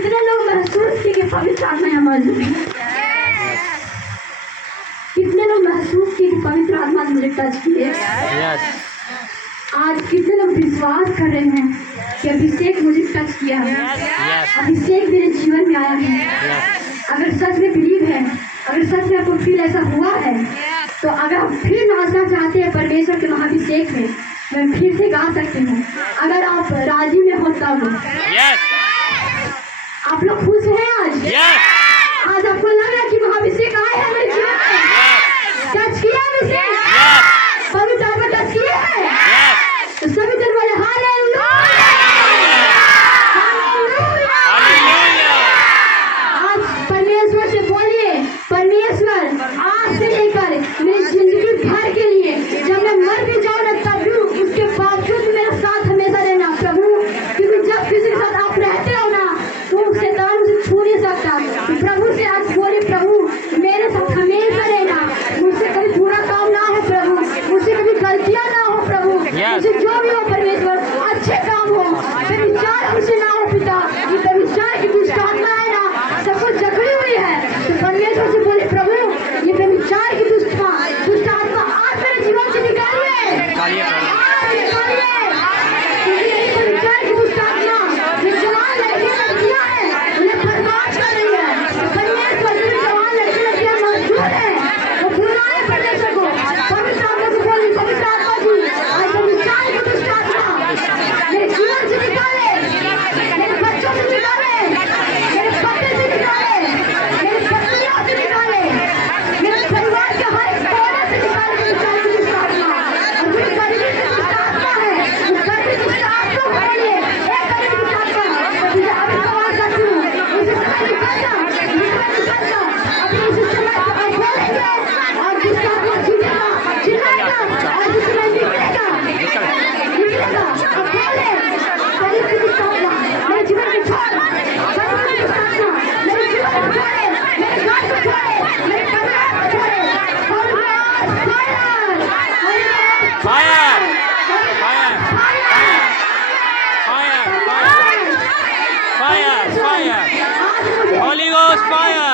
कितने लोग महसूस किए कि पवित्र आत्मा यहाँ मौजूद है? कितने लोग महसूस किए कि पवित्र आत्मा ने मुझे टच किए? आज कितने लोग विश्वास कर रहे हैं कि अभिषेक मुझे टच किया है, अभिषेक मेरे जीवन में आया है? अगर सच में बिलीव है, अगर सच में आपको फील ऐसा हुआ है, तो अगर आप फिर नाचना चाहते हैं परमेश्वर के महाभिषेक में, मैं फिर से गा सकती हूँ। अगर आप राजी में हो तब। आप लोग खुश हैं आज? आज आपको लग रहा है कि महाभिषेक आए हैं मेरे जीवन में, टच किया है अभिषेक, पवित्र आत्मा टच किया है। तो सभी जन बोले हालेलुया, हालेलुया। आज परमेश्वर से बोलिए, परमेश्वर आज से लेकर मेरी जिंदगी भर के लिए, जब मैं मर भी जाऊँ ना तब भी उसके बावजूद मेरा साथ हमेशा रहना प्रभु, क्योंकि जब किसी के साथ आप रहते हो ना तो शैतान उसे छू नहीं सकता। प्रभु से आज बोले, प्रभु मेरे साथ हमेशा रहना, मुझसे कभी बुरा काम ना हो प्रभु, मुझसे कभी गलतियाँ ना हो प्रभु, मुझे जो भी हो परमेश्वर अच्छे काम हो, व्यभिचार हमसे ना हो पिता। ये व्यभिचार की दुष्ट आत्मा है ना, सब कुछ जकड़ी हुई है, तो परमेश्वर से बोले प्रभु ये व्यभिचार की दुष्ट आत्मा आज मेरे जीवन से निकालिए, व्यभिचार की दुष्ट आत्मा जो जवान लड़कियां है उन्हें बर्बाद कर रही है। परमेश्वर जो जवान लड़कियां मजबूर है वो बुलाए परमेश्वर को, पवित्र आत्मा को बोली, पवित्र आत्मा जी आज व्यभिचार की दुष्ट आत्मा मेरे जीवन से निकाले, मेरे बच्चों से निकाले, मेरे पति से निकाले, मेरे पत्नियों से निकाले, मेरे परिवार के हर एक कोने से निकाले व्यभिचार की दुष्ट आत्मा। और जो गरीबी की दुष्ट आत्मा है, उस गरीबी की दुष्ट आत्मा को बोलिए, एक गरीबी की दुष्ट आत्मा मुझे अभी सवाल करती हूँ, इसी समय निकल जा, अभी इसी समय आप बोलेंगे और दुष्ट आत्मा चिल्लाएगा और इसी समय निकलेगा, अब बोले गरीबी की दुष्ट आत्मा मेरे जीवन में छोड़, गरीबी की दुष्ट आत्मा मेरे जीवन में छोड़े, मेरे घर को छोड़े, मेरे परिवार को छोड़े, Holy Ghost fire!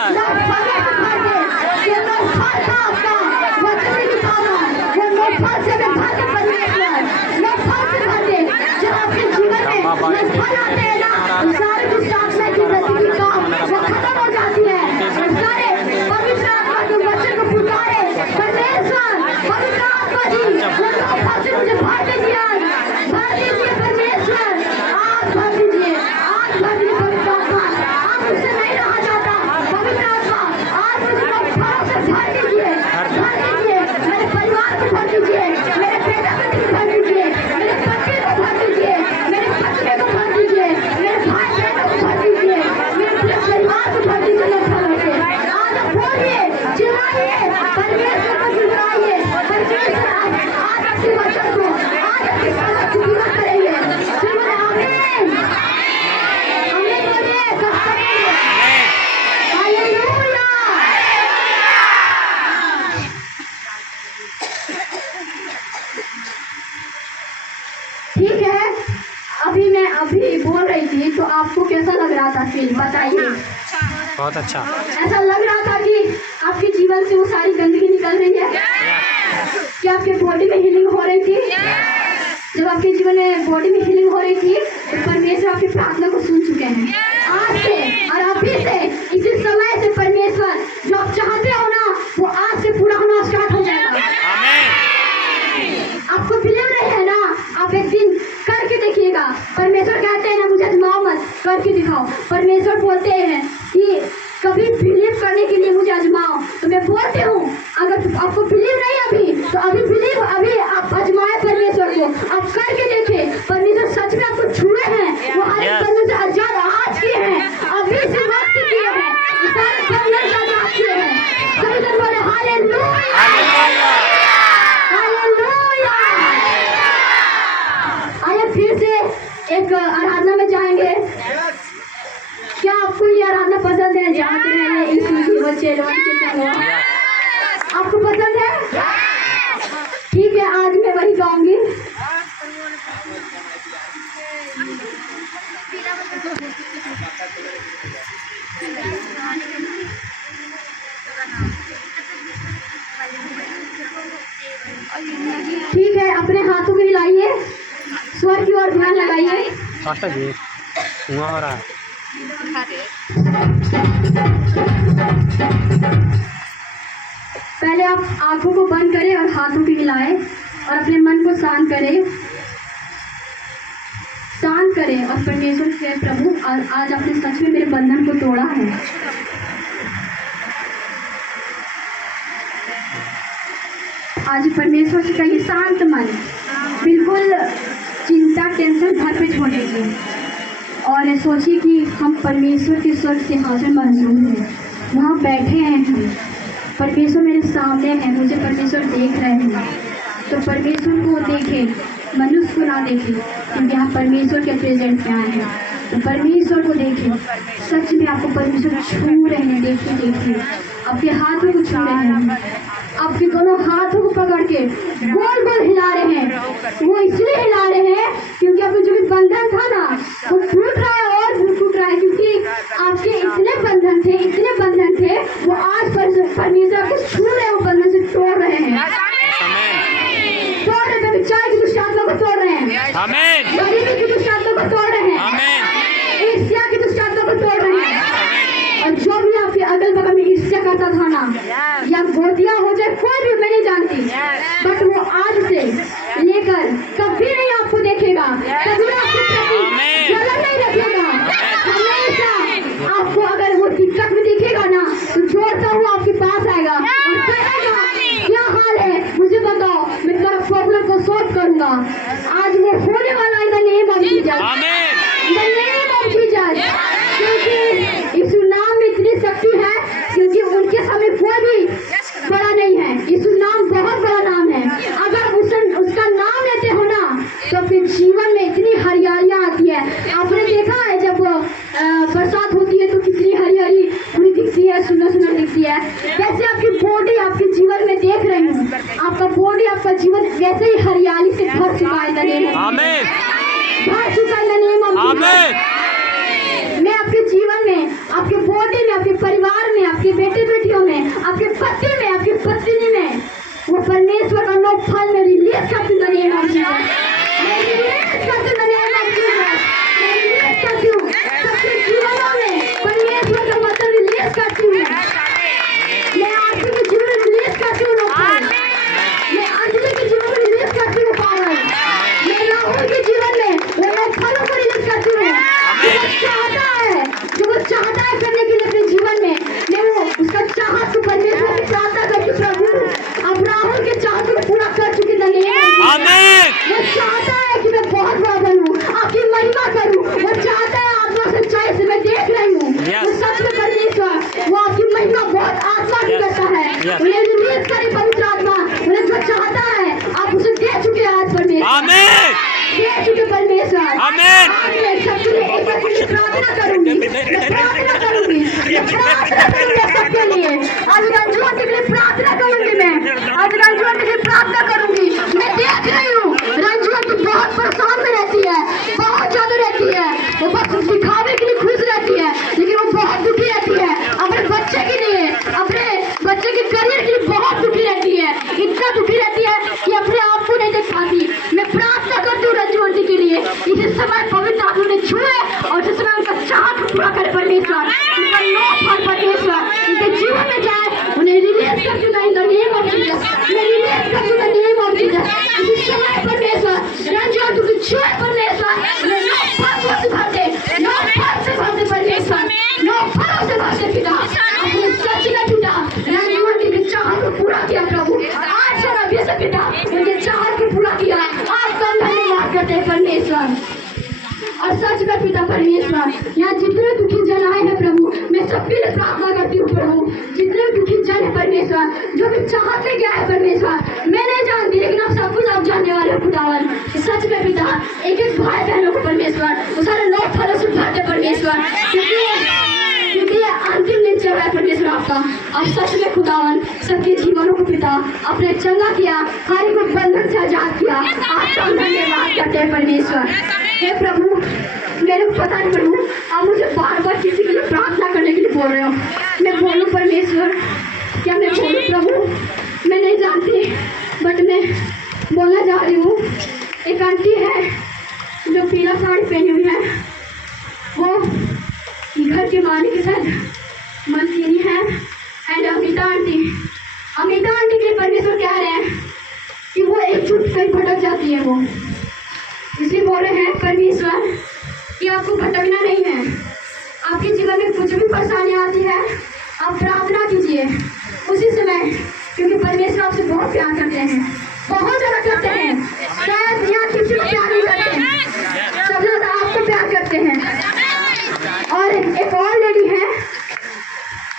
ठीक है, मैं अभी बोल रही थी तो आपको कैसा लग रहा था फील बताइए? बहुत अच्छा। ऐसा लग रहा था कि आपके जीवन से वो सारी गंदगी निकल रही है? क्या आपके बॉडी में हीलिंग हो रही थी? जब आपके जीवन में बॉडी में हीलिंग हो रही थी तो परमेश्वर आपकी प्रार्थना को सुन चुके हैं। आज से और अभी से इसी समय से परमेश्वर जो आप चाहते हो ना वो आज से पूरा होना स्टार्ट हो जाएगा। आपको बिलीव नहीं है ना, आप एक दिन करके देखिएगा। परमेश्वर कहते हैं ना मुझे आजमाओ मत, करके दिखाओ। परमेश्वर बोलते हैं कि कभी बिलीव करने के लिए मुझे आजमाओ, तो मैं बोलती हूँ अगर आपको बिलीव नहीं अभी तो अभी बिलीव, अभी आप आजमाए परमेश्वर को, आप करके देखें। परमेश्वर सच में आपको छुए हैं, वो हर एक बंधन से आजाद आज किए हैं, अभी से वक्त किए हैं, सारे बंधन से आजाद किए हैं। सभी जन बोले हालेलुया, हालेलुया। आइए फिर से एक आराधना में जाएंगे। क्या आपको ये आराधना पसंद है? जानते हैं इसी बच्चे के संग आपको पसंद है? ठीक है, आज मैं वही गाऊंगी। की ओर ध्यान लगाइए। फास्टर जी हुआ हो रहा है। पहले आप आंखों को बंद करें और हाथों को हिलाएं और अपने मन को शांत करें और परमेश्वर से प्रभु आज आपने सच में मेरे बंधन को तोड़ा है। आज परमेश्वर से कहिए शांत मन, बिल्कुल चिंता टेंशन घर पे छोड़ दीजिए और सोचिए कि हम परमेश्वर के स्वर्ग सिंहासन मौजूद हैं, वहाँ बैठे हैं हम, परमेश्वर मेरे सामने है, मुझे परमेश्वर देख रहे हैं। तो परमेश्वर को देखें, मनुष्य को ना देखें, क्योंकि आप परमेश्वर के प्रेजेंट में आए हैं। तो परमेश्वर को देखें, सच में आपको परमेश्वर छू रहे हैं। देखिए आपके हाथों को छू रहे हैं, आपके दोनों हाथों को पकड़ के गोल गोल हिला रहे हैं। वो इसलिए हिला रहे हैं क्योंकि आपको जो भी बंधन था ना वो टूट रहा है और टूट रहा है, क्योंकि आपके इतने बंधन थे वो आज परमेश्वर आपको छू रहे हैं, वो बंधन से तोड़ रहे हैं, तोड़ रहे हैं, विचार की दुष्ट आत्मा को तोड़ रहे हैं, गरीबी की दुष्ट आत्मा को तोड़ रहे हैं, ईर्ष्या की दुष्ट आत्मा को तोड़ रहे हैं। और जो भी आपके अगल बगल में ईर्ष्या करता था ना, या गोदिया हो जाए कोई भी, मैं नहीं जानती, बट वो आज से लेकर कभी नहीं आपको देखेगा, कभी आपके प्रति जलन नहीं रखेगा। हमेशा आपको अगर वो दिक्कत में दिखेगा ना तो जोड़ता हुआ आपके पास आएगा और कहेगा क्या हाल है मुझे बताओ, मैं तुम्हारा प्रॉब्लम को सॉल्व करूंगा। आज वो होने वाला in the name of Jesus, in the name of Jesus, क्योंकि यीशु नाम में इतनी शक्ति है, क्योंकि उनके सामने कोई भी बड़ा नहीं है। यीशु नाम बहुत बड़ा नाम है। अगर उसका नाम लेते हो ना तो फिर जीवन में इतनी हरियालियाँ आती है। आपने देखा है जब बरसात होती है तो कितनी हरी पूरी दिखती है, सुंदर दिखती है। वैसे आपकी बॉडी आपके जीवन में देख रही हूँ, आपका बॉडी आपका जीवन वैसे ही हरियाली से भर चुका है। भर चुका है। मैं आपके जीवन में, आपके बॉडी में, आपके परिवार में, आपके बेटे बेटियों में, आपके पति में, आपकी पत्नी में वो परमेश्वर का नो फल में रिलीज करती हूँ। सबके जीवनों में परमेश्वर का वचन रिलीज करती हूँ। मैं आरती के जीवन में रिलीज करती हूँ, मैं अंजलि के जीवन में रिलीज करती हूँ पावर, मैं राहुल के जीवन में वो नो फलों को रिलीज करती हूँ। जो वो चाहता है करने के लिए अपने जीवन में, मैं वो उसका चाहत को परमेश्वर की प्रार्थना करती हूँ। प्रभु अब राहुल के चाहत को पूरा कर चुकी वो चाहता है कि मैं बहुत बड़ा बनूं, आपकी महिमा करूं। वो चाहता है आत्मा सच्चाई से, मैं देख रही हूँ वो सच में परमेश्वर वो आपकी महिमा बहुत आत्मा की करता है। उन्हें रिलीज करे पवित्र आत्मा, उन्हें जो चाहता है आप उसे दे चुके हैं आज परमेश्वर, दे चुके परमेश्वर। प्रार्थना करूंगी सबके लिए, आज रंजुआ के लिए प्रार्थना करूंगी, मैं आज रंजुआ के लिए प्रार्थना करूंगी। मैं देख रही हूँ रंजुआ तो बहुत परेशान में रहती है, बहुत ज्यादा रहती है, वो बस दिखावे के लिए खुश रहती है, लेकिन वो बहुत दुखी रहती है अपने बच्चे के लिए, अपने बच्चे के करियर के लिए बहुत दुखी रहती है, इतना दुखी रहती है कि अपने आप को नहीं देख पाती। मैं प्रार्थना करती हूँ रंजू आंटी के लिए, इसी समय पवित्र आत्मा ने छुए और जिस समय उनका चाहत पूरा करे परमेश्वर, उनका नो फल परमेश्वर उनके जीवन में जाए, उन्हें रिलीज कर दूंगा in the name of Jesus, मैं रिलीज कर दूंगा नेम ऑफ जीसस। इसी समय परमेश्वर रंजू आंटी को छुए परमेश्वर, उन्हें नो फल से भर दे, नो फल से भर दे परमेश्वर, नो फलों से भर दे पिता, अपने सच में पिता रंजू आंटी की चाहत को पूरा किया प्रभु, आज और अभी से पिता उनके चाहत को पूरा किया। आपका धन्यवाद करते हैं परमेश्वर। और सच में पिता परमेश्वर यहाँ जितने दुखी जन आए हैं प्रभु, मैं सबके लिए प्रार्थना करती हूँ प्रभु, जितने दुखी जन है परमेश्वर, जो भी चाहते क्या है परमेश्वर, मैं नहीं जानती, लेकिन आप सब कुछ आप जानने वाले हो खुदावन। सच में पिता एक एक भाई बहनों को परमेश्वर वो सारे लोग फलों से भरते परमेश्वर, क्योंकि ये अंतिम दिन चल रहा है परमेश्वर आपका। और सच में खुदावन सबके जीवनों को पिता अपने चंगा किया, हर को बंधन से आजाद किया, आपका धन्यवाद करते हैं परमेश्वर। हे प्रभु मेरे को पता नहीं प्रभु, आप मुझे बार बार किसी के लिए प्रार्थना करने के लिए बोल रहे हो, मैं बोलूँ परमेश्वर, क्या मैं बोलूँ प्रभु, मैं नहीं जानती, बट मैं बोलना चाह रही हूँ। एक आंटी है शायद मंथनी है एंड अमिता आंटी के लिए परमेश्वर कह रहे हैं कि वो एकजुट कहीं भटक जाती है, वो इसलिए बोल रहे हैं परमेश्वर कि आपको भटकना नहीं है। आपके जीवन में कुछ भी परेशानी आती है, आप प्रार्थना कीजिए उसी समय, क्योंकि परमेश्वर आपसे बहुत प्यार करते हैं, बहुत ज़्यादा करते हैं। शायद यहाँ किसी को प्यार नहीं करते, सबसे ज़्यादा आपको प्यार करते हैं। और एक और लेडी है,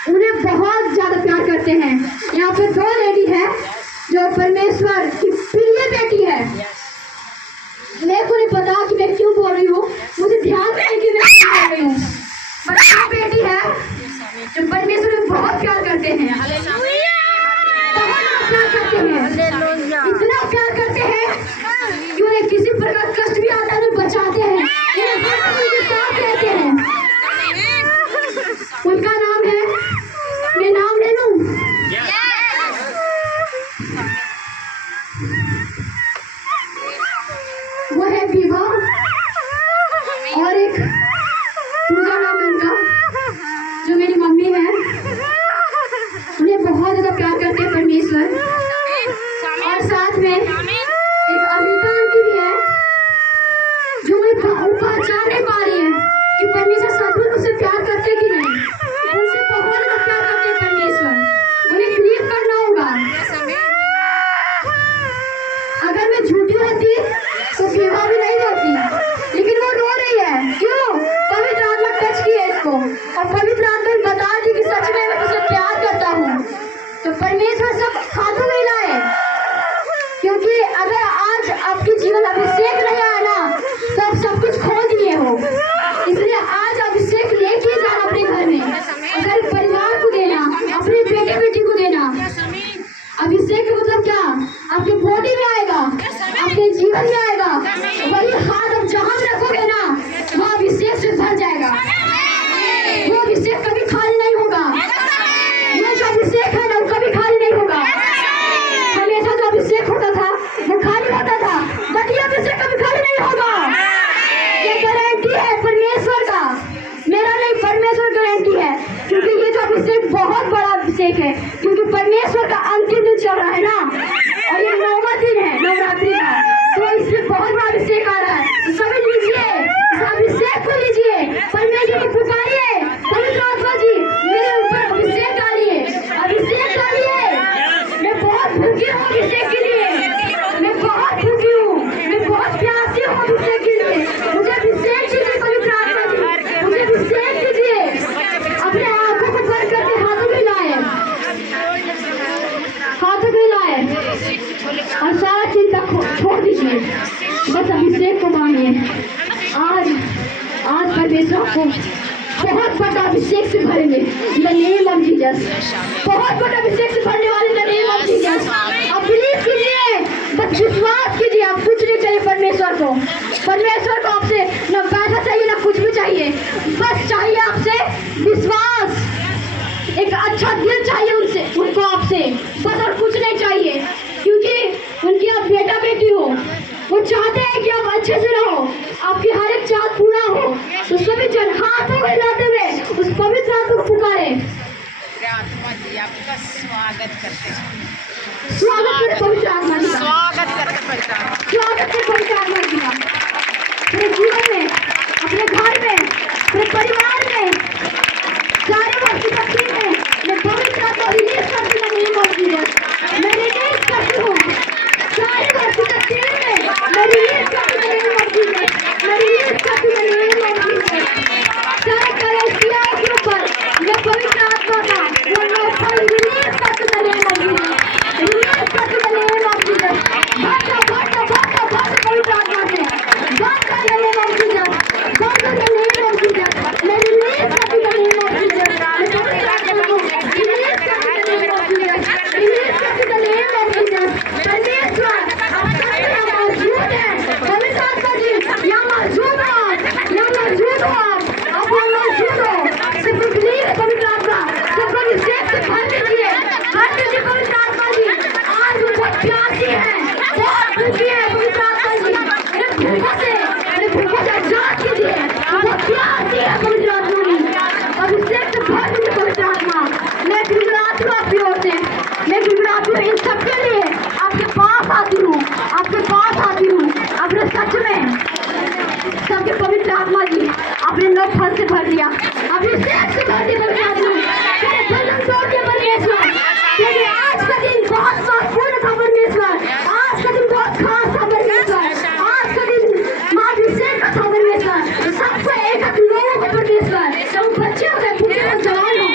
उन्हें बहुत ज़्यादा प्यार करते हैं। यहाँ पे 2 लेडी है जो परमेश्वर की प्रिय बेटी है। मेरे को नहीं पता कि मैं क्यों बोल रही हूँ, मुझे ध्यान नहीं कि मैं क्यों बोल रही हूँ, पर वो बेटी है जो परमेश्वर में बहुत प्यार करते हैं, बहुत प्यार करते हैं, इतना प्यार करते हैं कि उन्हें किसी प्रकार कष्ट भी आता है तो बचाते हैं, उनके साथ रहते हैं। उनका नाम है, मैं नाम ले लूं, वो है विभा और एक पूजा नाम है उनका, जो मेरी मम्मी है। उन्हें बहुत ज़्यादा प्यार करते हैं परमेश्वर। और साथ में एक अमिता आंटी भी है जो उन्हें पहचान नहीं पा रही है कि परमेश्वर सचमुच मुझसे प्यार करते कि नहीं। उनसे बहुत ज़्यादा प्यार करते हैं परमेश्वर, उन्हें क्लियर करना होगा। अगर मैं झूठी होती तो विवाह भी नहीं होती, लेकिन वो रो रही है, क्यों? पवित्र आत्मा टच की है इसको, और पवित्र आत्मा ने बता दी कि सच में मैं तुझसे प्यार करता हूँ। तो परमेश्वर सब हाथों में लाए, क्योंकि अगर आज आपके जीवन अभिषेक नहीं आया ना तो आप सब कुछ खो दिए हो। इसलिए आज अभिषेक लेके जाना अपने घर में, अगर परिवार को देना, अपने बेटे बेटी को देना। अभिषेक का मतलब क्या? आपके बॉडी में आएगा, आपके जीवन में आएगा। वही हाथ आप जहाँ भी रखोगे ना, वो अभिषेक से भर जाएगा। वो अभिषेक कभी खाली नहीं होगा, वो जो अभिषेक है ना वो कभी खाली नहीं होगा। हमेशा जो अभिषेक होता था वो खाली होता था, बट ये अभिषेक कभी खाली नहीं होगा। ये गारंटी है परमेश्वर का, मेरा नहीं, परमेश्वर गारंटी है। क्योंकि ये जो अभिषेक बहुत बड़ा अभिषेक है, क्योंकि परमेश्वर का अंतिम दिन चल रहा है ना, और ये 9वां दिन है नवरात्रि का, तो इसमें बहुत बड़ा अभिषेक आ रहा है। तो सभी लीजिए, इस अभिषेक को लीजिए, परमेश्वर को पुकारिए, पवित्र आत्मा जी मेरे ऊपर अभिषेक डालिए, अभिषेक डालिए। मैं बहुत भूखी हूँ अभिषेक के लिए, मैं बहुत भूखी हूँ, मैं बहुत प्यासी हूँ अभिषेक के लिए। मुझे अभिषेक कीजिए पवित्र आत्मा जी, मुझे अभिषेक कीजिए। अपने आंखों को बंद करके हाथों में लाए, हाथों में लाए, और सारा चिंता छोड़ दीजिए, बस अभिषेक को मांगिए। आज परमेश्वर को बहुत बड़ा अभिषेक से भरेंगे in the name of Jesus, बहुत बड़ा अभिषेक से भरने वाले in the name of Jesus. आप बिलीव कीजिए, बस विश्वास कीजिए, आप कुछ नहीं चाहिए परमेश्वर को। परमेश्वर को आपसे ना पैसा चाहिए ना कुछ भी चाहिए, बस चाहिए आपसे विश्वास, एक अच्छा दिल चाहिए उनको आपसे, बस और कुछ नहीं चाहिए। क्योंकि उनकी आप बेटा बेटी हो, वो चाहते हैं कि आप अच्छे से रहो, आपकी हर एक चाहत पूरा हो। तो सभी जन हाथों में लाते हुए उस पवित्र आत्मा को पुकारे। आत्मा जी आपका स्वागत करते हैं, स्वागत करें पवित्र आत्मा जी का, स्वागत करते पवित्र आत्मा, स्वागत करें पवित्र आत्मा जी का, अपने जीवन में, अपने घर में, अपने परिवार में, सारे वस्तु शक्ति में मैं पवित्र आत्मा रिलीज करती हूँ। नेम ऑफ जीसस मैं रिलीज करती हूँ, सारे वस्तु शक्ति में मैं रिलीज करती हूँ। नेम ऑफ जीसस मैं रिलीज करती हूँ। नेम ऑफ जीसस सारे कलेसिया के ऊपर मैं पवित्र आत्मा का वो नौफल रिलीज करती हूँ। नेम ऑफ जीसस रिलीज करती हूँ। नेम ऑफ जीसस भागा भागा भागा भागा पवित्र आत्मा से भागा। नेम ऑफ जीसस भागा। नेम ऑफ जीसस मैं रिलीज करती भर दिया, अभिषेक से भर दिया परमेश्वर, तेरे बंधन तोड़ दिया परमेश्वर, क्योंकि आज का दिन बहुत महत्वपूर्ण था परमेश्वर, आज का दिन बहुत खास था परमेश्वर, आज का दिन महाअभिषेक का था परमेश्वर, सबसे एक लोगों को परमेश्वर, सब बच्चे हो गए, बूढ़े हो, जवान हो,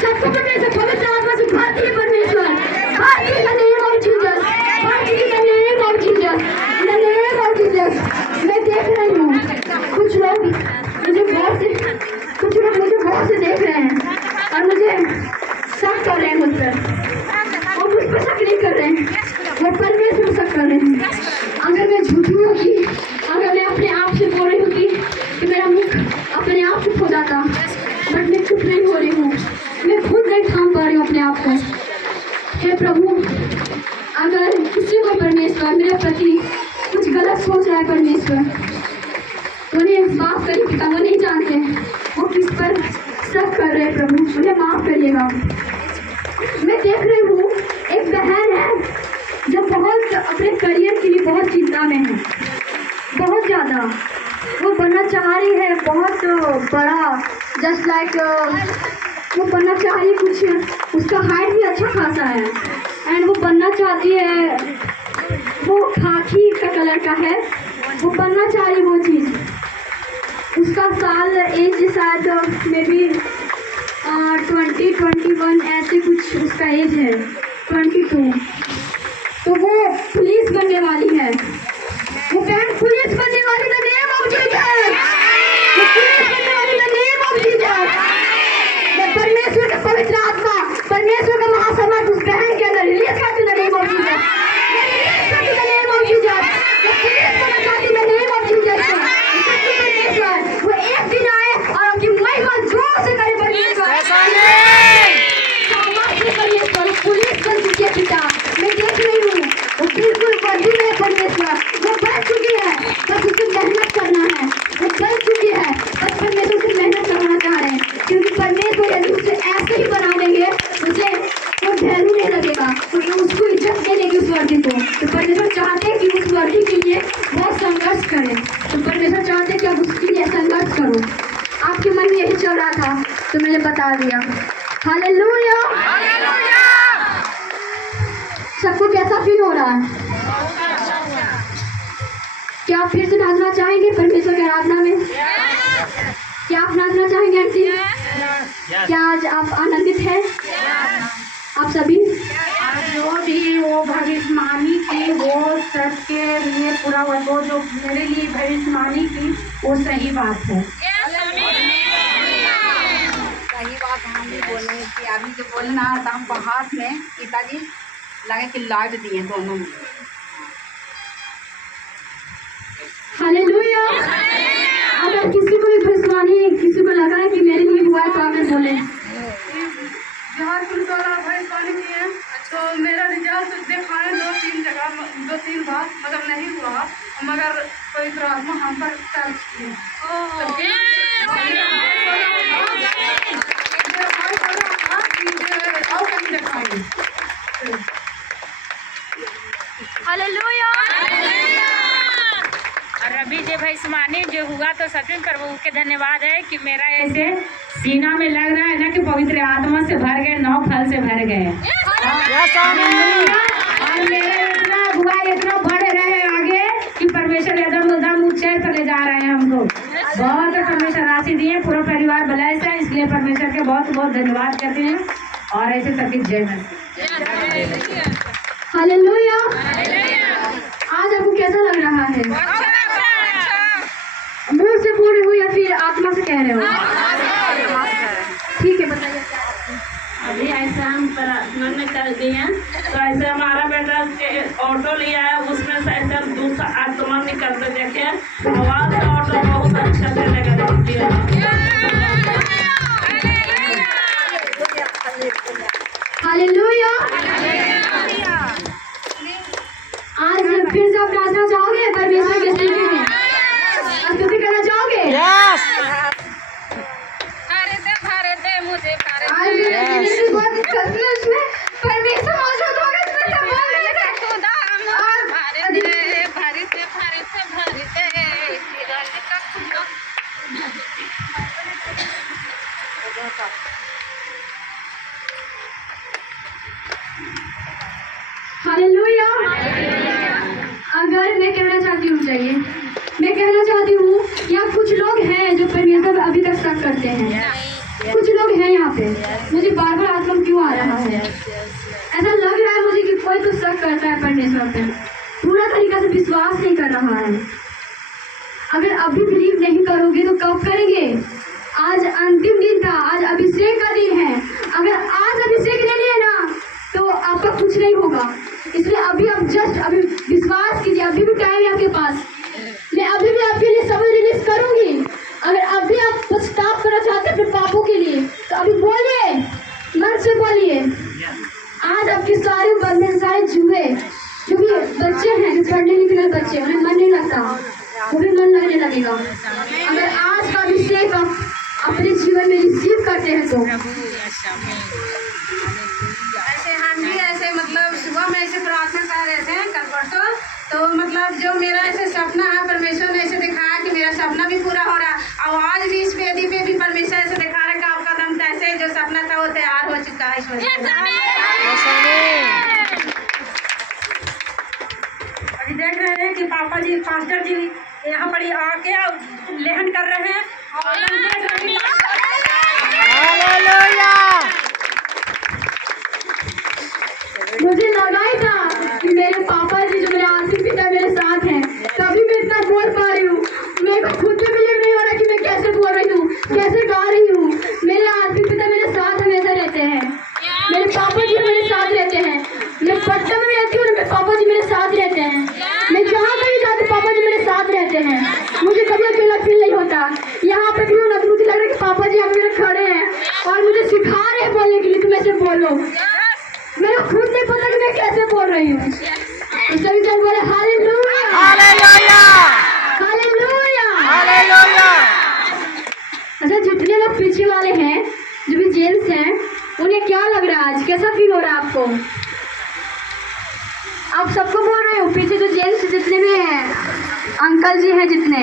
सबको परमेश्वर पवित्र आत्मा से भर दिए परमेश्वर, भर दिए in the name of Jesus, भर दिए in the name of Jesus, in the name of Jesus. मैं देख रही हूँ कुछ लोग मुझे गौर से, कुछ लोग मुझे गौर से देख रहे हैं और मुझे शक कर रहे हैं मुझ पर, और मुझ पर शक नहीं कर रहे हैं, वो परमेश्वर पर शक कर रहे हैं। अगर मैं झूठी होती, अगर मैं अपने आप से बोल रही होती कि मेरा मुख अपने आप से खो जाता, बट मैं चुप नहीं हो रही हूँ, मैं खुद नहीं थाम पा रही हूँ अपने आप को। हे प्रभु, अगर किसी को परमेश्वर मेरे प्रति कुछ गलत सोच रहा है परमेश्वर, उन्हें माफ करिए पिता, वो नहीं जानते वो किस पर शक कर रहे हैं प्रभु, उन्हें माफ करिएगा। मैं देख रही हूँ एक बहन है जो बहुत अपने करियर के लिए बहुत चिंता में है, बहुत ज़्यादा वो बनना चाह रही है बहुत बड़ा, जस्ट लाइक वो बनना चाह रही है कुछ, उसका हाइट भी अच्छा खासा है एंड वो बनना चाहती है, वो खाकी का कलर का है, वो बनना चाह रही वो चीज़। उसका साल एज शायद मे बी 20-21 ऐसे कुछ उसका एज है, 22। तो वो पुलिस बनने वाली है, वो बहन पुलिस बनने वाली द नेम ऑफ जीसस, वो पुलिस बनने वाली द नेम ऑफ जीसस। परमेश्वर का पवित्र आत्मा, परमेश्वर का महासमर्थ उस बहन के अंदर रिलीज करती the name of Jesus, release करती द नेम ऑफ जीसस। वो पुलिस बनना चाहती द नेम ऑफ जीसस। परमेश्वर वो एक दिन आए और अपनी महिमा जोर से करे परमेश्वर, परमेश्वर पुलिस बन चुकी है पिता, मैं देख रही हूँ वो बिल्कुल वर्दी में परमेश्वर, वो बन चुकी है, बस उसे मेहनत करना है, वो बन चुकी है, बस परमेश्वर से मेहनत करना चाह रहे हैं, क्योंकि परमेश्वर यदि उसे ऐसे ही बना देंगे उसे वो वैल्यू नहीं लगेगा, क्योंकि उसको इज्जत नहीं देगी उस वर्दी को। तो परमेश्वर चाहते हैं कि उस वर्दी के लिए बहुत संघर्ष करें, तो परमेश्वर चाहते हैं कि आप उसके लिए संघर्ष करो। आपके मन में यही चल रहा था तो मैंने बता दिया। हालेलुया। सबको कैसा फील हो रहा है? क्या आप फिर से नाचना चाहेंगे परमेश्वर की आराधना में? क्या आप नाचना चाहेंगे आंटी? क्या आज आप आनंदित हैं? आप सभी जो भी वो भविष्यवाणी की वो सबके लिए पूरा हुआ, वो जो मेरे लिए भविष्यवाणी की वो सही बात है। सही बात हम भी बोले कि अभी जो बोलना था हमको हाथ में पिताजी लगे कि लाइट दिए दोनों में। हालेलुया। अगर किसी को भी भविष्यवाणी किसी को लगा है कि मेरे लिए हुआ है तो आप बोले। बिहार पुलिस वाला भविष्यवाणी किए तो मेरा रिजल्ट दिखाए 2-3 बार, मगर नहीं हुआ, मगर पवित्र आत्मा हम पर टच किए। और अभी जो भविष्यवाणी जो हुआ तो सच में प्रभु के धन्यवाद है कि मेरा ऐसे सीना में लग रहा है ना कि पवित्र आत्मा से भर गए, 9 फल से भर गए, और मेरा इतना हुआ इतना बढ़ रहे हैं आगे कि परमेश्वर एकदम ऊंचाई पर ले जा रहे हैं हमको। बहुत परमेश्वर राशि दिए, पूरा परिवार ब्लेस्ड है, इसलिए परमेश्वर के बहुत बहुत धन्यवाद करते हैं और ऐसे सबकी जय मसीह। हालेलुया। आज आपको कैसा लग रहा है? मुंह से बोल रहे हो या फिर आत्मा से कह रहे हो? ठीक है, बताइए। अभी ऐसा हम मन में चल दिए हैं तो ऐसे हमारा बेटा ऑटो लिया है, उसमें से ऐसे दूसरा आत्मा निकलते देखे, आवाज से ऑटो बहुत अच्छा से लगा देती है। हालेलुया। आज फिर से आप नाचना चाहोगे परमेश्वर के स्थिति में? स्तुति करना चाहोगे? आज मेरे बहुत सचमुच में परमेश्वर मौजूद होगा, इसमें सब बोल रहे थे। रहिए। मैं कहना चाहती हूँ यहाँ कुछ लोग हैं जो परमेश्वर पर अभी तक शक करते हैं। कुछ लोग हैं यहाँ पे, मुझे बार बार आत्मा क्यों आ रहा है, ऐसा लग रहा है मुझे कि कोई तो शक करता है परमेश्वर पे, पूरा तरीका से विश्वास नहीं कर रहा है। अगर अभी बिलीव नहीं करोगे तो कब करेंगे? आज अंतिम दिन था, आज अभिषेक का दिन है। अगर आज अभिषेक नहीं लिए ना तो आपका कुछ नहीं होगा। इसलिए अभी आप जस्ट अभी विश्वास कीजिए, अभी भी टाइम है आपके पास। मैं अभी भी आपके लिए सब रिलीज करूंगी। अगर अभी आप पछतावा करना चाहते हैं अपने पापों के लिए तो अभी बोलिए, मन से बोलिए। आज आपके सारे बंधन, सारे जुए, जो भी बच्चे हैं, जो पढ़ने लिखने वाले बच्चे, उन्हें मन नहीं लगता, वो भी मन लगने लगेगा। अगर आज का अभिषेक आप अपने जीवन में रिसीव करते हैं तो ऐसे हम भी ऐसे मतलब सुबह में ऐसे प्रार्थना कर रहे थे कल परसों, तो मतलब जो मेरा ऐसे सपना है परमेश्वर ने ऐसे दिखाया कि मेरा सपना भी पूरा हो रहा। और आज भी इस वेदी पे भी परमेश्वर ऐसे दिखा रहा है कि आपका दम कैसे जो सपना था वो तैयार हो चुका है। इस वजह अभी देख रहे हैं कि पापा जी, पास्टर जी यहाँ पर आके लेहन कर रहे हैं और हम देख रहे हैं मुझे लगा ही था कि मेरे पापा जी जो मेरे आर्थिक पिता मेरे साथ हैं, तभी मैं इतना बोल पा रही हूँ। मेरे को खुद भी बिलीव नहीं हो रहा कि मैं कैसे बोल रही हूँ, कैसे गा रही हूँ। मेरे आर्थिक पिता मेरे साथ हमेशा रहते हैं, मेरे पापा जी मेरे साथ रहते हैं। मैं पटना में रहती हूँ, मेरे पापा जी मेरे साथ रहते हैं। मैं जहाँ कहीं जाती पापा जी मेरे साथ रहते हैं, मुझे कभी अकेला फील नहीं होता। यहाँ पे भी हूँ ना तो मुझे लग रहा है कि पापा जी यहाँ मेरे खड़े हैं और मुझे सिखा रहे हैं बोलने के लिए, तुम ऐसे बोलो। मेरे खुद नहीं पता कि मैं कैसे बोल रही हूँ। सभी जन बोले हालेलुया, हालेलुया, हालेलुया, हालेलुया। अच्छा, जितने लोग पीछे वाले हैं, जो भी जेंट्स हैं, उन्हें क्या लग रहा है आज, कैसा फील हो रहा है आपको? आप सबको बोल रहे हो, पीछे जो जेंट्स जितने भी हैं, अंकल जी हैं जितने,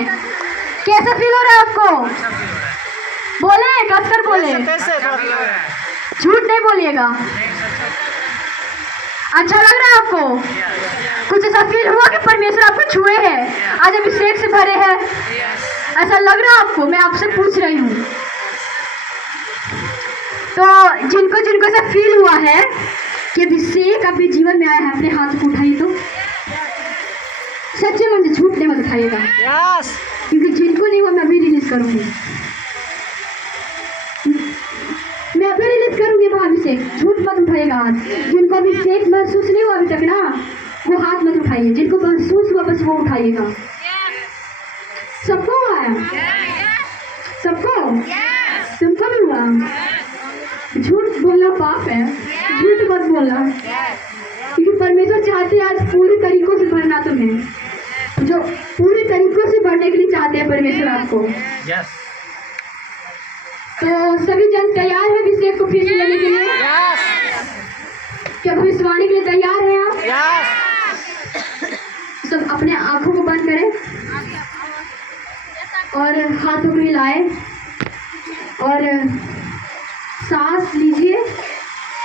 कैसा फील हो रहा है आपको? बोले, कसकर बोले, झूठ नहीं बोलिएगा। अच्छा लग रहा है आपको? कुछ ऐसा फील हुआ कि परमेश्वर आपको छुए हैं, आज अभिषेक से भरे हैं, ऐसा लग रहा है आपको? मैं आपसे पूछ रही हूँ। तो जिनको जिनको ऐसा फील हुआ है कि अभिषेक आपके जीवन में आया है, अपने हाथ को उठाइए तो सच्चे मन से, झूठ नहीं मत उठाइएगा, क्योंकि जिनको नहीं हुआ मैं अभी रिलीज करूंगी, मैं अभी रिलीज करूंगी महाअभिषेक। झूठ मत उठाइएगा हाथ। जिनको अभिषेक महसूस नहीं हुआ अभी तक ना, वो हाथ मत उठाइए। जिनको महसूस हुआ बस वो उठाइएगा। सबको हुआ है? सबको? तुमको भी हुआ? झूठ बोलना पाप है, झूठ मत बोलना, क्योंकि परमेश्वर चाहते हैं आज पूरी तरीकों से भरना तुम्हें, जो पूरी तरीकों से भरने के लिए चाहते हैं परमेश्वर आपको। तो सभी जन तैयार है अभिषेक को फिर से लेने के लिए? क्या भविष्यवाणी के लिए तैयार है आप? सब अपने आंखों को बंद करें और हाथों को हिलाए और सांस लीजिए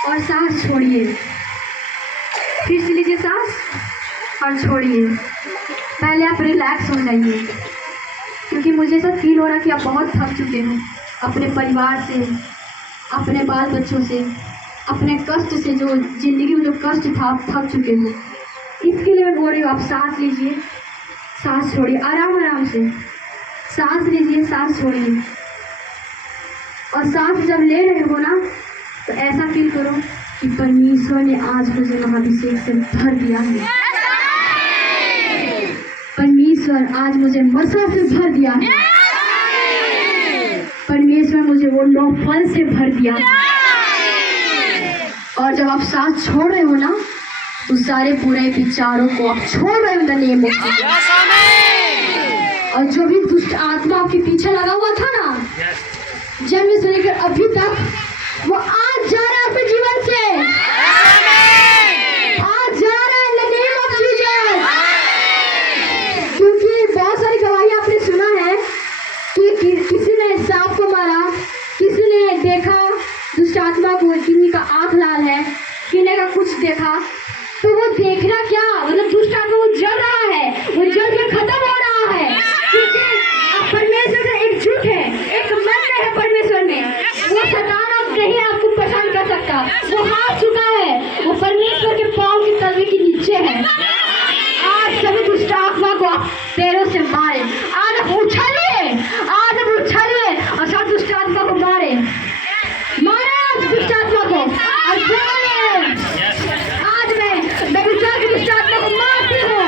और सांस छोड़िए। फिर से लीजिए सांस और छोड़िए। पहले आप रिलैक्स हो जाइए, क्योंकि मुझे ऐसा फील हो रहा है कि आप बहुत थक चुके हो अपने परिवार से, अपने बाल बच्चों से, अपने कष्ट से, जो जिंदगी में जो कष्ट था आप थक चुके हो। इसके लिए मैं बोल रही हूँ, आप सांस लीजिए, सांस छोड़िए, आराम आराम से सांस लीजिए, सांस छोड़िए। और सांस जब ले रहे हो ना तो ऐसा फील करो कि परमेश्वर ने आज मुझे महाअभिषेक से भर दिया है, परमेश्वर आज मुझे मसा से भर दिया है, परमेश्वर मुझे वो लो फल से भर दिया है। और जब आप सांस छोड़ रहे हो ना तो सारे बुरे विचारों को आप छोड़ रहे हो in the name of Jesus. और जो भी दुष्ट आत्मा आपके पीछे लगा हुआ था ना, जन्म से लेकर अभी तक, वो आज जा रहा है आपके जीवन से, आज जा रहा है in the name of Jesus. क्योंकि बहुत सारी गवाही आपने सुना है कि किसी ने सांप को मारा, किसी ने देखा दुष्ट आत्मा को, किसी का आंख लाल है, किसी का कुछ देखा। तो वो देखना क्या, मतलब दुष्ट आत्मा वो जल रहा है, वो जल के खत्म हो है, क्योंकि परमेश्वर से एकजुट है, एक मन है परमेश्वर में। वो शैतान अब नहीं आपको परेशान कर सकता, वो हार चुका है, वो परमेश्वर के पांव के तलवे के नीचे है। आज सभी दुष्ट आत्मा को पैरों से मारे, आज आप उछलिए, आज आप उछलिए और सब दुष्ट आत्मा को मारे, आज दुष्ट आत्मा को और बोले, आज मैं विचार की दुष्ट आत्मा को मारती हूँ,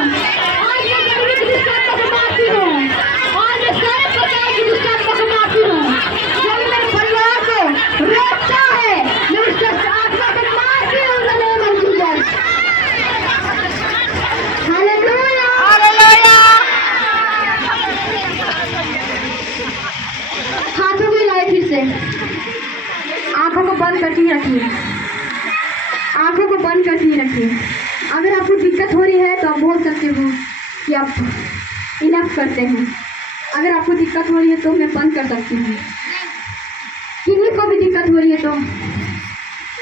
आज मैं गरीबी की दुष्ट आत्मा को मारती हूँ, आज मैं सारे प्रकार की दुष्ट आत्मा को मारती हूँ। जो भी मेरे परिवार को रोकता है, मैं उस दुष्ट आत्मा को मारती हूँ। in the name of Jesus. Hallelujah. हाथों को हिलाए फिर से, आंखों को बंद करके ही रखिए, आंखों को बंद करके ही रखिए। अगर आपको दिक्कत हो रही है तो आप बोल सकते हो कि आप इनफ करते हैं। अगर आपको दिक्कत हो रही है तो मैं बंद कर सकती हूँ। किन्हीं को भी दिक्कत हो रही है तो,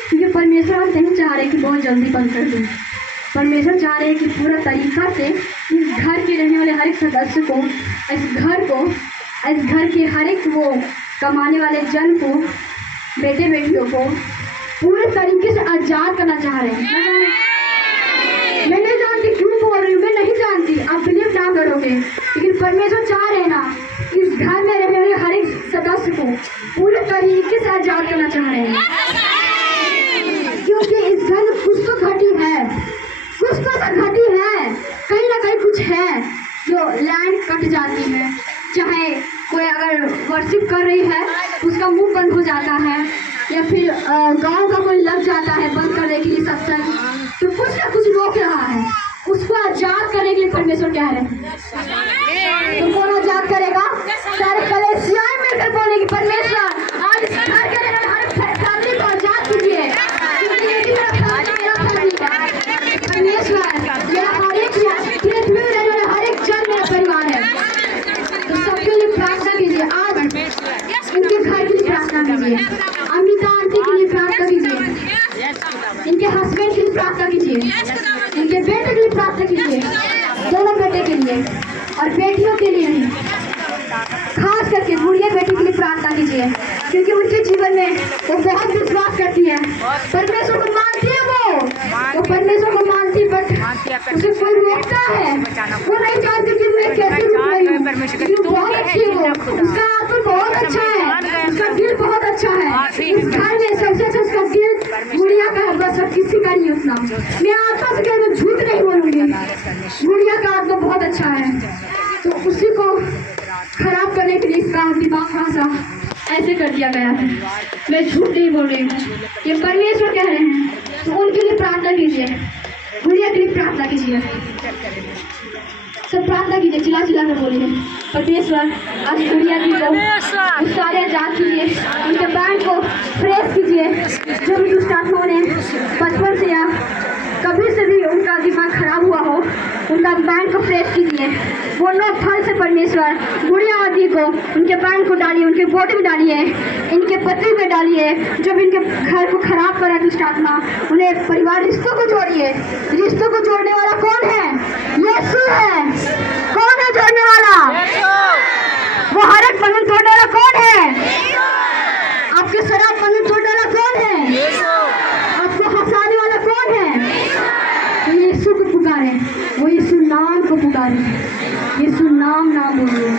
क्योंकि परमेश्वर हम नहीं चाह रहे कि बहुत जल्दी बंद कर दें। परमेश्वर चाह रहे हैं कि पूरा तरीका से इस घर के रहने वाले हर एक सदस्य को, इस घर के हर एक वो कमाने वाले जन को, बेटे बेटियों को पूरे तरीके से आजाद करना चाह रहे हैं। मैं नहीं जानती क्यों बोल रही हूँ, मैं नहीं जानती, आप बिलीव ना करोगे, लेकिन परमेश्वर चाह रहे हैं ना, इस घर में रहने वाले हर एक सदस्य को पूरे तरीके से आजाद करना चाह रहे हैं। क्योंकि इस घर में कुछ तो घटी है, कुछ तो घटी है, कहीं ना कहीं कुछ है जो लाइन कट जाती है। चाहे कोई अगर वर्शिप कर रही है उसका मुंह बंद हो जाता है, या फिर गांव का कोई लग जाता है बंद करने के लिए सत्संग, तो कुछ ना कुछ रोक रहा है, उसको आजाद करने के लिए परमेश्वर कह रहे हैं। तो कौन आजाद करेगा? सारे कलीसियाएं मिलकर बोलेगी, परमेश्वर आज इस घर के रहने वाले हर फैमिली को आजाद कीजिए, क्योंकि ये भी मेरा फैमिली है। परमेश्वर मेरा हर एक पृथ्वी में रहने वाला हर एक जन मेरा परिवार है, तो सबके लिए प्रार्थना कीजिए। आज इनके घर के लिए प्रार्थना कीजिए, अमिता आंटी के लिए प्रार्थना कीजिए, इनके हस्बैंड के लिए प्रार्थना कीजिए, इनके बेटे के लिए प्रार्थना कीजिए, दोनों बेटे के लिए और बेटियों के लिए नहीं, खास करके गुड़िया बेटी के लिए प्रार्थना कीजिए, क्योंकि उनके जीवन में वो बहुत विश्वास करती है, परमेश्वर को मानती है, वो परमेश्वर को मानती है, बट उसे कोई रोकता है, वो नहीं जानती कि मैं कैसे रुक रही हूँ, क्योंकि बहुत अच्छी है वो, उसका आत्मा बहुत अच्छा है, उसका दिल बहुत अच्छा है। इस घर में सबसे अच्छा उसका दिल गुड़िया का है, बस और किसी का नहीं उतना। मैं आत्मा से कहूँ, झूठ नहीं बोलूंगी, गुड़िया का आत्मा बहुत अच्छा है, तो उसी को खराब करने के लिए इसका दिमाग खासा ऐसे कर दिया गया है। मैं झूठ नहीं बोल रही हूँ, ये परमेश्वर कह रहे हैं, तो उनके लिए प्रार्थना कीजिए, गुड़िया के लिए प्रार्थना कीजिए, सब प्रार्थना कीजिए, चिल्ला चिल्ला कर बोलिए, परमेश्वर आज गुड़िया जी को सारे आजाद कीजिए, उनके बैंड को फ्रेश कीजिए, जो भी दुष्ट आत्माओं ने बचपन से या कभी से भी उनका दिमाग खराब हुआ हो, उनका बैंड को फ्रेश कीजिए। वो लोग फल से परमेश्वर गुड़िया आदि को, उनके बैंड को डालिए, उनके बोट में डालिए, इनके पति में डालिए, जो भी इनके घर को खराब करा दुष्ट आत्मा, उन्हें परिवार रिश्तों को जोड़िए। रिश्तों को जोड़ने वाला कौन है? यीशु है। कौन है जोड़ने वाला? वो हर एक बंधन तोड़ने वाला कौन है? आपके शराब बंधन तोड़ने वाला कौन है? आपको हंसाने वाला कौन है? तो यीशु को पुकारे, वो यीशु नाम को पुकारे, यीशु नाम नाम बोलिए,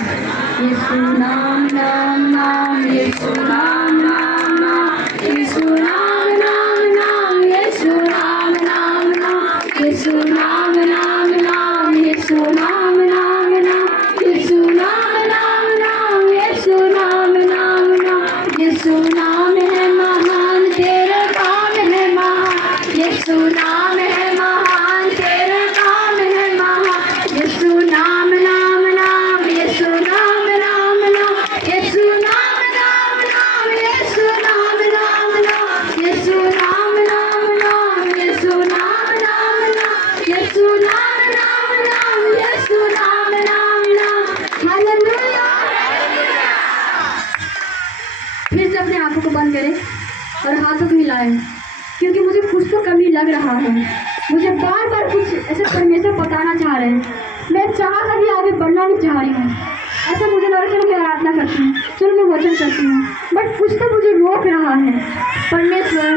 यीशु नाम नाम नाम, यीशु नाम नाम नाम, यीशु नाम नाम नाम, यीशु नाम नाम नाम, यीशु नाम नाम नाम, यीशु नाम नाम नाम, यीशु नाम नाम नाम, यीशु नाम नाम नाम, यीशु नाम है महान, तेरा काम है महान, यीशु नाम है महान, तेरा काम है महान, यीशु नाम नाम नाम, यीशु नाम नाम नाम, यीशु नाम नाम नाम, यीशु नाम नाम नाम, यीशु नाम नाम नाम, यीशु नाम नाम नाम, यीशु नाम नाम नाम, यीशु नाम नाम नाम। हालेलुया। फिर से अपने आंखों को बंद करें और हाथों को हिलाएं, क्योंकि मुझे कुछ तो कमी लग रहा है, मुझे बार बार कुछ ऐसे परमेश्वर बताना चाह रहे हैं। मैं चाह कर भी आगे बढ़ना नहीं चाह रही हूँ। ऐसा मुझे लग रहा है चलो मैं आराधना करती हूँ, चलो मैं वचन करती हूँ, बट कुछ तो मुझे रोक रहा है। परमेश्वर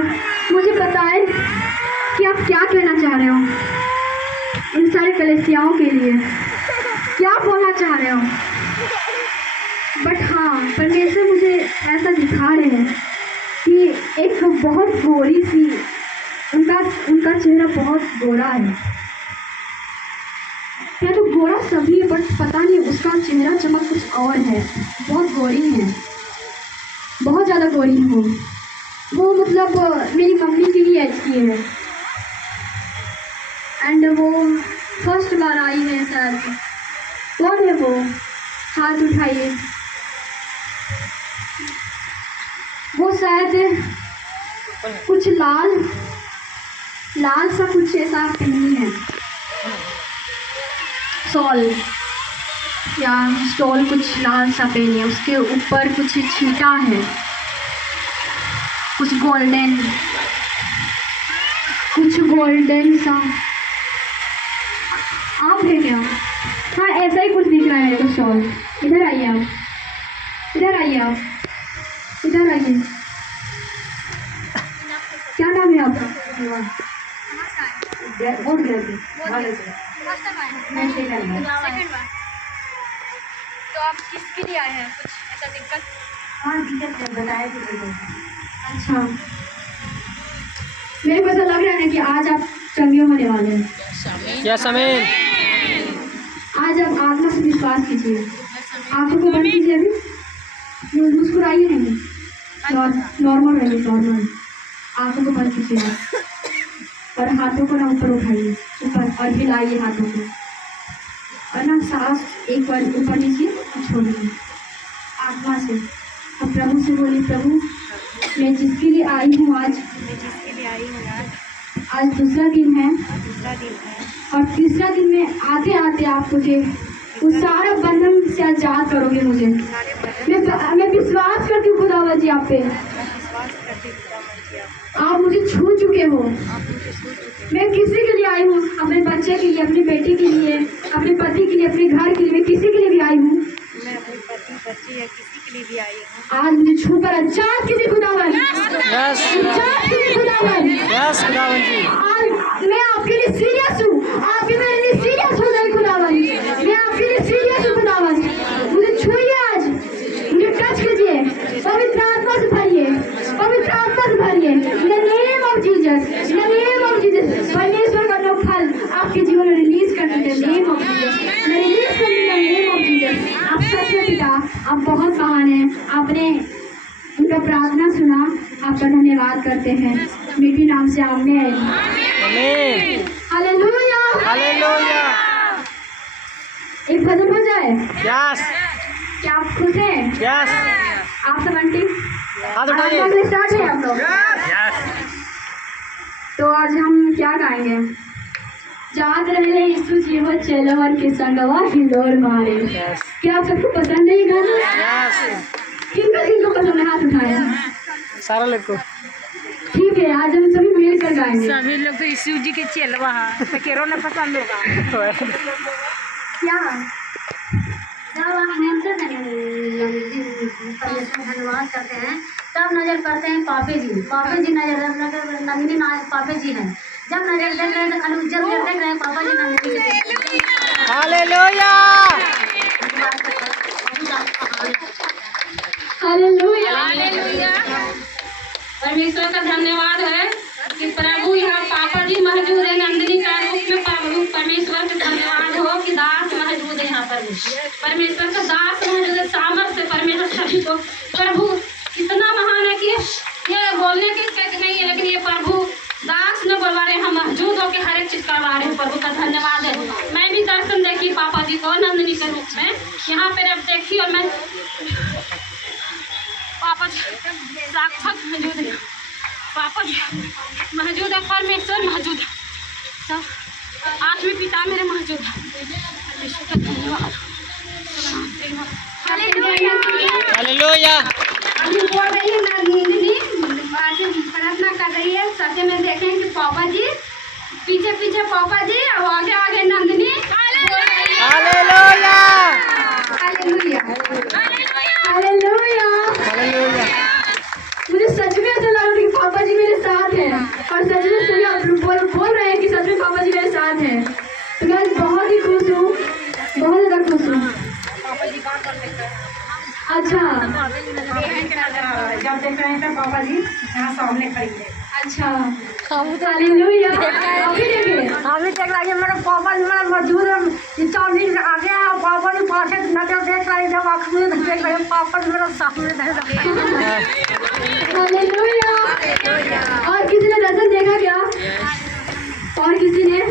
मुझे बताए कि आप क्या कहना चाह रहे हो इन सारे कलीसियाओं के लिए, क्या बोलना चाह रहे हो। बट हाँ, परमेश्वर मुझे ऐसा दिखा रहे हैं कि एक बहुत गोरी सी, उनका चेहरा बहुत गोरा है। क्या तो गोरा सभी है, बट पता नहीं उसका चेहरा चमक कुछ और है। बहुत गोरी है, बहुत ज़्यादा गोरी हो वो, मतलब मेरी मम्मी की ही एज की है। एंड वो फर्स्ट बार आई है शायद। कौन है वो? हाथ उठाइए। वो शायद कुछ लाल सा कुछ ऐसा पहनी है, शॉल या स्टॉल कुछ लाल सा पहनी है, उसके ऊपर कुछ छीटा है, कुछ गोल्डन सा। आप है क्या? हाँ, ऐसा ही कुछ दिख रहा है तो शॉल। इधर आइए आप, इधर आइए आप, इधर आइए। क्या नाम है आपका? तो आप किसके लिए आए हैं? कुछ ऐसा दिक्कत? हाँ, दिक्कत है, बताया कि अच्छा, मेरे को ऐसा लग रहा है ना कि आज आप चंगे होने वाले हैं। यस आमीन। आज आप आत्मा से विश्वास कीजिए। आंखों को बंद कीजिए, अभी मुस्कुराइए नहीं, नॉर्मल रहिए, नॉर्मल। आंखों को बंद कीजिए और हाथों को ना ऊपर उठाइए, ऊपर, और हिलाइए हाथों को, और ना सांस एक बार ऊपर लीजिए और छोड़िए आत्मा से। अब प्रभु से बोलिए, प्रभु मैं जिसके लिए आई हूँ आज दूसरा दिन है, और तीसरा दिन में आते आते आप मुझे उस सारा बंधन से आजाद करोगे मुझे। मैं विश्वास करती हूँ खुदावा जी आप पे। आप मुझे छू चुके हो। मैं किसी के लिए आई हूँ, अपने बच्चे के लिए, अपने बेटे के लिए, अपने पति के लिए, अपने घर के लिए, मैं किसी के लिए भी आई हूँ। मैं अपने पति बच्चे या किसी के लिए भी आई हूँ। आज मुझे छू कर आजाद कीजिए खुदावन, यस आजाद कीजिए खुदावन। यस खुदावन जी। आज मैं आपके लिए सीरियस हूँ, आप भी मेरे लिए सीरियस हो गए खुदावन। मैं आपके लिए सीरियस हूँ खुदावन। मुझे छूइए आज, मुझे टच कीजिए, पवित्र आत्मा से भरिए, पवित्र आत्मा से भरिए। In the name of Jesus, in the name of Jesus. परमेश्वर का लोग फल आपके जीवन में रिलीज कर द नेम ऑफ जीसस, मैं रिलीज कर द नेम ऑफ जीसस। आप सच में पिता, आप बहुत महान हैं। आपने उनका प्रार्थना सुना, आपका धन्यवाद करते हैं। मेरे नाम से आमीन, आमीन, हालेलुया, हालेलुया। एक भजन हो जाए। यस क्या आप खुश हैं? यस। आप सब आंटी हाथ उठाइए। स्टार्ट है आप लोग। तो आज हम क्या गाएंगे? जात रहे यीशु जी हो चलवर के संगवा हिलोर मारे। क्या आप सबको पसंद है ये गाना? यस। किनको पसंद है? हाथ उठाया। सारा लोग को। ठीक है, आज हम सभी मिलकर गाएंगे। सभी लोग तो यीशु जी के चेलवा है, तो केरो ना पसंद होगा। क्या जब हम धन्यवाद करते हैं तब नजर करते हैं पापे जी नजर नंदिनी पापे जी हैं। जब नजर देख रहे हैं तो खाली जब देख रहे हैं पापा जी नंदिनी। Hallelujah, hallelujah. परमेश्वर का धन्यवाद है कि प्रभु यहाँ पापा जी मौजूद है, नंदिनी का रूप में प्रभु परमेश्वर का धन्यवाद हो कि दास मौजूद है यहाँ पर। परमेश्वर का दास मौजूद है, सामर्थ्य परमेश्वर सभी को। प्रभु इतना महान है कि ये बोलने की नहीं है, लेकिन ये प्रभु दास ने बोलवा रहे, हम मौजूद होकर हर एक चीज करवा रहे हैं। प्रभु का धन्यवाद है। मैं भी दर्शन देखी पापा जी को नंदिनी के रूप में यहाँ पर अब देखी, और मैं पापा जी साक्षात मौजूद है, पापा जी मौजूद है, परमेश्वर मौजूद है, सब आठवीं पिता मेरे मौजूद है। परमेश्वर का धन्यवाद। हालेलुया। अभी बोल रही है नंदिनी, प्रार्थना कर रही है। सत्य में देखें कि पापा जी पीछे पीछे पापा जी और आगे आगे नंदिनी बोल रही है। Hallelujah hallelujah hallelujah. मुझे सच में ऐसा लग रहा है कि पापा जी मेरे साथ हैं और सच में सभी आप बोल रहे हैं कि सच में पापा जी मेरे साथ हैं। तो मैं बहुत ही खुश हूँ, बहुत ज़्यादा खुश हूँ। अच्छा जब देख रहे हैं तो पापा जी यहाँ सामने खड़ी है। अच्छा हालेलुया। अभी देखिए अभी देख रही है मेरे पापा जी मेरा मजदूर है, चांदी आगे है, पापा जी पाछे नजर देख रहे हैं, जब आँख में देख रहे हैं पापा जी मेरा सामने देख रहे हैं। हालेलुया। और किसी ने दर्शन देखा क्या? और किसी ने?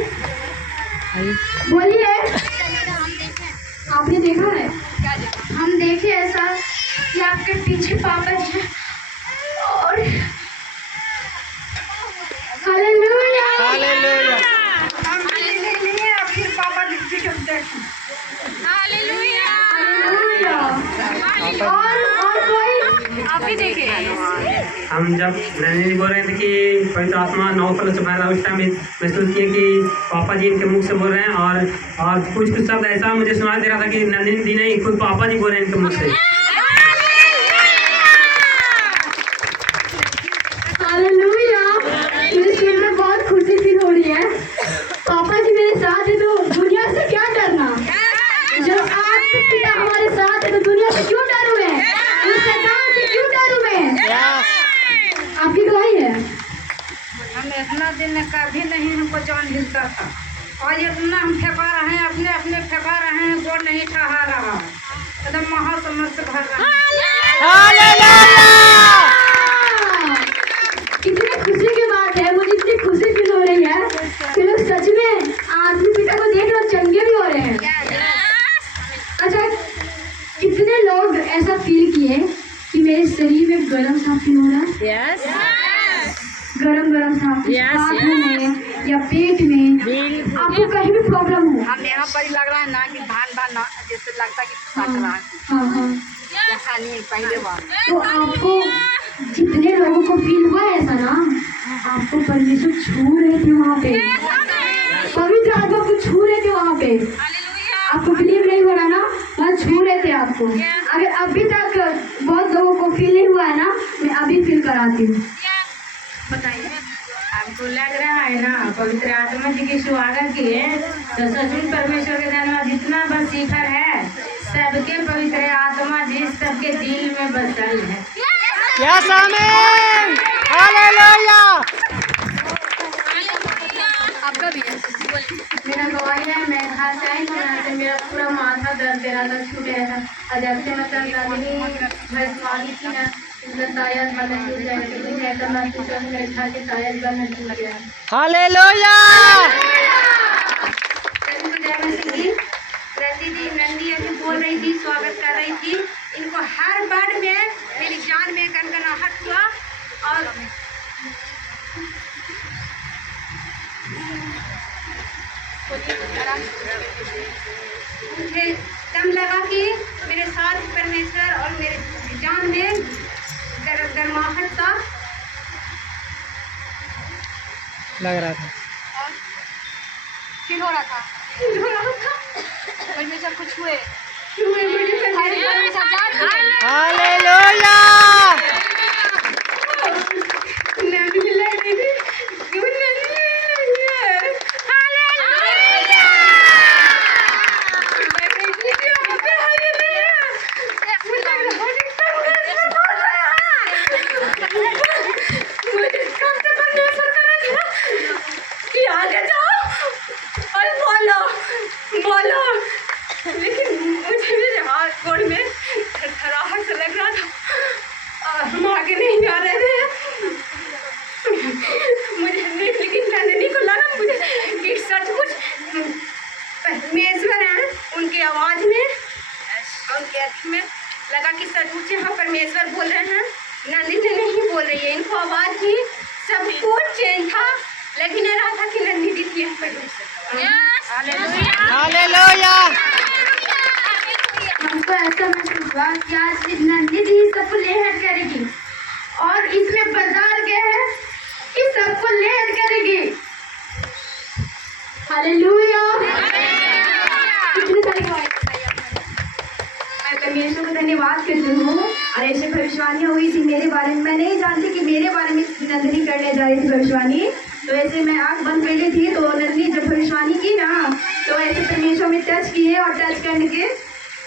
बोलिए, आपने देखा है? हम देखे ऐसा कि आपके पीछे पापा जी हैं और हालेलुया हालेलुया हालेलुया। और कोई? आप भी देखे हम जब नंदिनी बोल रहे थे कि पवित्र आत्मा 9 फलों से भरा, उस टाइम महसूस किए कि पापा जी इनके मुख से बोल रहे हैं और कुछ शब्द ऐसा मुझे सुनाई दे रहा था कि नंदिनी दी नहीं, खुद पापा जी बोल रहे हैं इनके मुख से। हालेलुया। मुझे सुनकर बहुत खुशी फील हो रही है। पापा जी मेरे साथ है तो दुनिया से क्या डरना। जब आपके पिता हमारे साथ है तो दुनिया से क्यों डरू मैं? शैतान से क्यों डरू मैं? आपकी गवाही है। हम इतना दिन में कभी नहीं हमको जान हिलता था और इतना हम फेंका रहे हैं, अपने अपने फेंका रहे हैं, वो नहीं ठहरा रहा, एकदम महासमर्थ से भर रहा है। कितनी खुशी की बात है, मुझे इतनी खुशी फील हो रही है कि लोग सच में आदमी पिता को देख कर चंगे भी हो रहे हैं। अच्छा, कितने लोग ऐसा फील किए कि मेरे शरीर में गरम सा फील हो रहा है? गरम सा हाथों में या पेट में, आपको कहीं भी प्रॉब्लम हो? हम यहाँ पर ही लग रहा है ना कि धान ना जैसे लगता है कि फट रहा है हाँ। खाली पहले बार। तो आपको जितने लोगों को फील हुआ है ऐसा ना, आपको परमेश्वर छू रहे थे वहाँ पे, पवित्र आत्मा को छू रहे थे वहाँ पे। आपको बिलीव नहीं हो रहा ना, वहाँ छू रहे थे आपको। अगर अभी तक बहुत लोगों को फील नहीं हुआ है ना, मैं अभी फील कराती हूँ। बताइए, आपको लग रहा है ना पवित्र आत्मा जी की स्वागत की है तो सचमुच परमेश्वर के धन्यवाद। जितना बस शिखर है सबके पवित्र आत्मा जी सबके दिल में बसल है। यस आमीन हालेलुया। आपका भी है मेरा गवाही है, मैं खास आई तो मेरा पूरा माथा दर्द दे रहा था, छूट गया था। और जब से मतलब नंदिनी भैंस मांगी थी ना, इसमें शायद मतलब टूट जाएगा, लेकिन ऐसा महसूस हो मेरे घर के शायद बंद टूट गया। हालेलुया नंदी अभी बोल रही थी, स्वागत कर रही थी, इनको हर बार में मेरी जान में कनकनाहट हुआ और मुझे दम लगा कि मेरे साथ परमेश्वर और मेरे जान में गर्माहट सा लग रहा था। फील हो रहा था परमेश्वर कुछ हुए हालेलुया बोलो, लेकिन मुझे मेरे हाथ गोड़ में थरथराहट सा लग रहा था और हम आगे नहीं जा रहे थे। मुझे लेकिन नंदिनी को लगा मुझे कि सचमुच परमेश्वर हैं उनकी आवाज़ में और उनके अर्थ में लगा कि सचमुच यहाँ परमेश्वर बोल रहे हैं, नंदिनी नहीं बोल रही है। इनको आवाज़ की सब कुछ चेंज था, लेकिन ये रहा था कि नंदिनी थी यहाँ परमेश्वर। हालेलुया हमको ऐसा महसूस हुआ कि आज नंदिनी सबको लेहट करेगी और इसमें बता गया है कि सबको लेहट करेगी। हालेलुया। कितनी धन्यवाद करती हूँ। और ऐसे भविष्यवाणियाँ हुई थी मेरे बारे में, मैं नहीं जानती कि मेरे बारे में नंदिनी करने जा रही थी भविष्यवाणी। तो ऐसे मैं आँख बंद कर ली थी, तो नंदिनी जब भविष्यवाणी की ना, तो ऐसे परमेश्वर में टच किए और टच करने के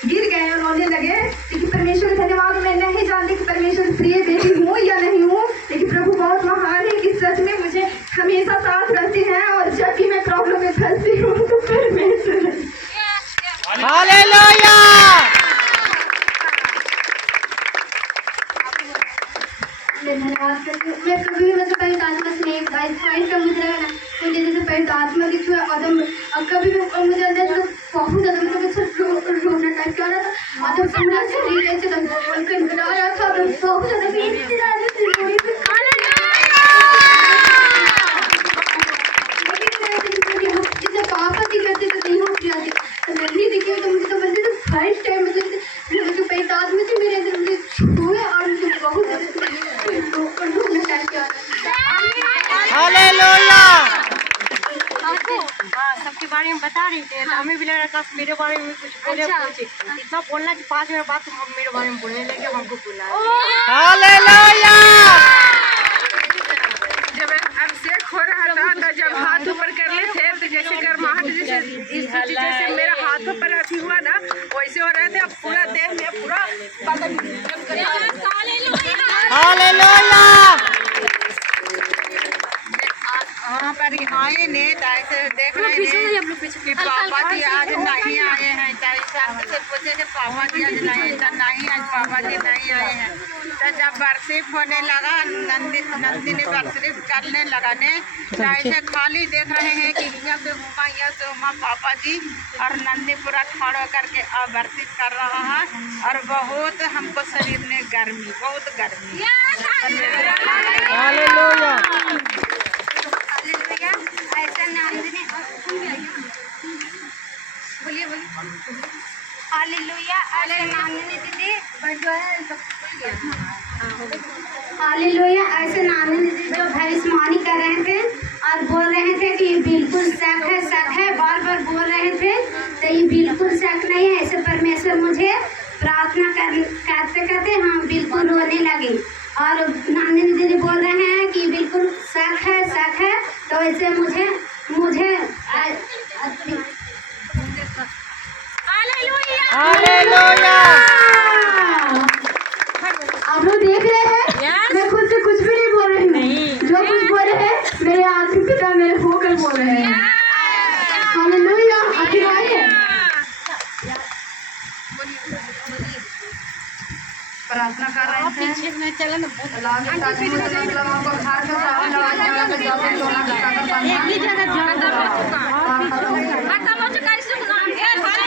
गिर गए और रोने लगे, क्योंकि परमेश्वर का धन्यवाद। मैं नहीं जानती कि परमेश्वर प्रिय बेटी हूँ या नहीं हूँ, लेकिन प्रभु बहुत महान है कि सच में मुझे हमेशा साथ रहते हैं, और जब भी मैं प्रॉब्लम में फंसती हूँ तो परमेश्वर। हालेलुया। मैं धन्यवाद करती हूँ। मैं कभी भी मतलब पवित्र आत्मा से नहीं फाइट का मुझे लगा ना, मुझे जैसे पवित्र आत्मा की छुआ आदम, कभी भी मुझे अंदर से बहुत ज़्यादा मतलब रोना टाइप का आ रहा था, आदम से मेरा शरीर ऐसे कनकना रहा था, और बहुत ज़्यादा जैसे पापा की करते तो नहीं हो जाती, नहीं देखी तो मुझे तो बंदे तो फर्स्ट टाइम मतलब जो पवित्र आत्मा से मेरे अंदर मुझे छुए और मुझे बहुत ज़्यादा रोना टाइप का आ रहा था। हालेलुया। सबके बारे में बता रही थे, तो हमें भी लग रहा था मेरे बारे में कुछ बोले। इतना बोलना कि 5 मिनट बाद तुम मेरे बारे में बोलने लगे, हमको बोला। हालेलुया। जब अभिषेक हो रहा था तो जब हाथ ऊपर कर ले थे, तो जैसे गर्माहट जैसे मेरा हाथ ऊपर अभी हुआ ना, वैसे हो रहे थे। अब पूरा देह में पूरा हालेलुया। वहाँ पर आए ने ऐसे देख रहे हैं कि पापा जी आज नहीं आए हैं, से पूछे कि पापा जी आज नहीं आज पापा जी नहीं आए हैं। तो जब वर्शिप होने लगा, नंदिनी वर्शिप करने लगा ने, तो ऐसे खाली देख रहे हैं कि यहाँ से उमा पापा जी और नंदी पूरा खड़ा करके वर्शिप कर रहा है, और बहुत हमको शरीर में गर्मी, बहुत गर्मी। हालेलुया। ऐसा नंदिनी बोलिए हालेलुया। ऐसे नंदिनी दीदी हालेलुया। ऐसे नंदिनी दीदी जो भविष्यवाणी कर रहे थे और बोल रहे थे कि बिल्कुल शक है, बार बार बोल रहे थे, तो ये बिल्कुल शक नहीं है। ऐसे परमेश्वर मुझे प्रार्थना करते करते हाँ बिल्कुल रोने लगी, और नंदिनी दीदी बोल रहे हैं कि बिल्कुल शक है, तो ऐसे मुझे हालेलुया। आप लोग देख रहे हैं, मैं खुद से कुछ भी नहीं बोल रही हूँ, जो कुछ बोल रहे हैं मेरे आत्मिक पिता मेरे होकर बोल रहे हैं। हालेलुया। आपकी बारी है। प्रार्थना कर रहे थे।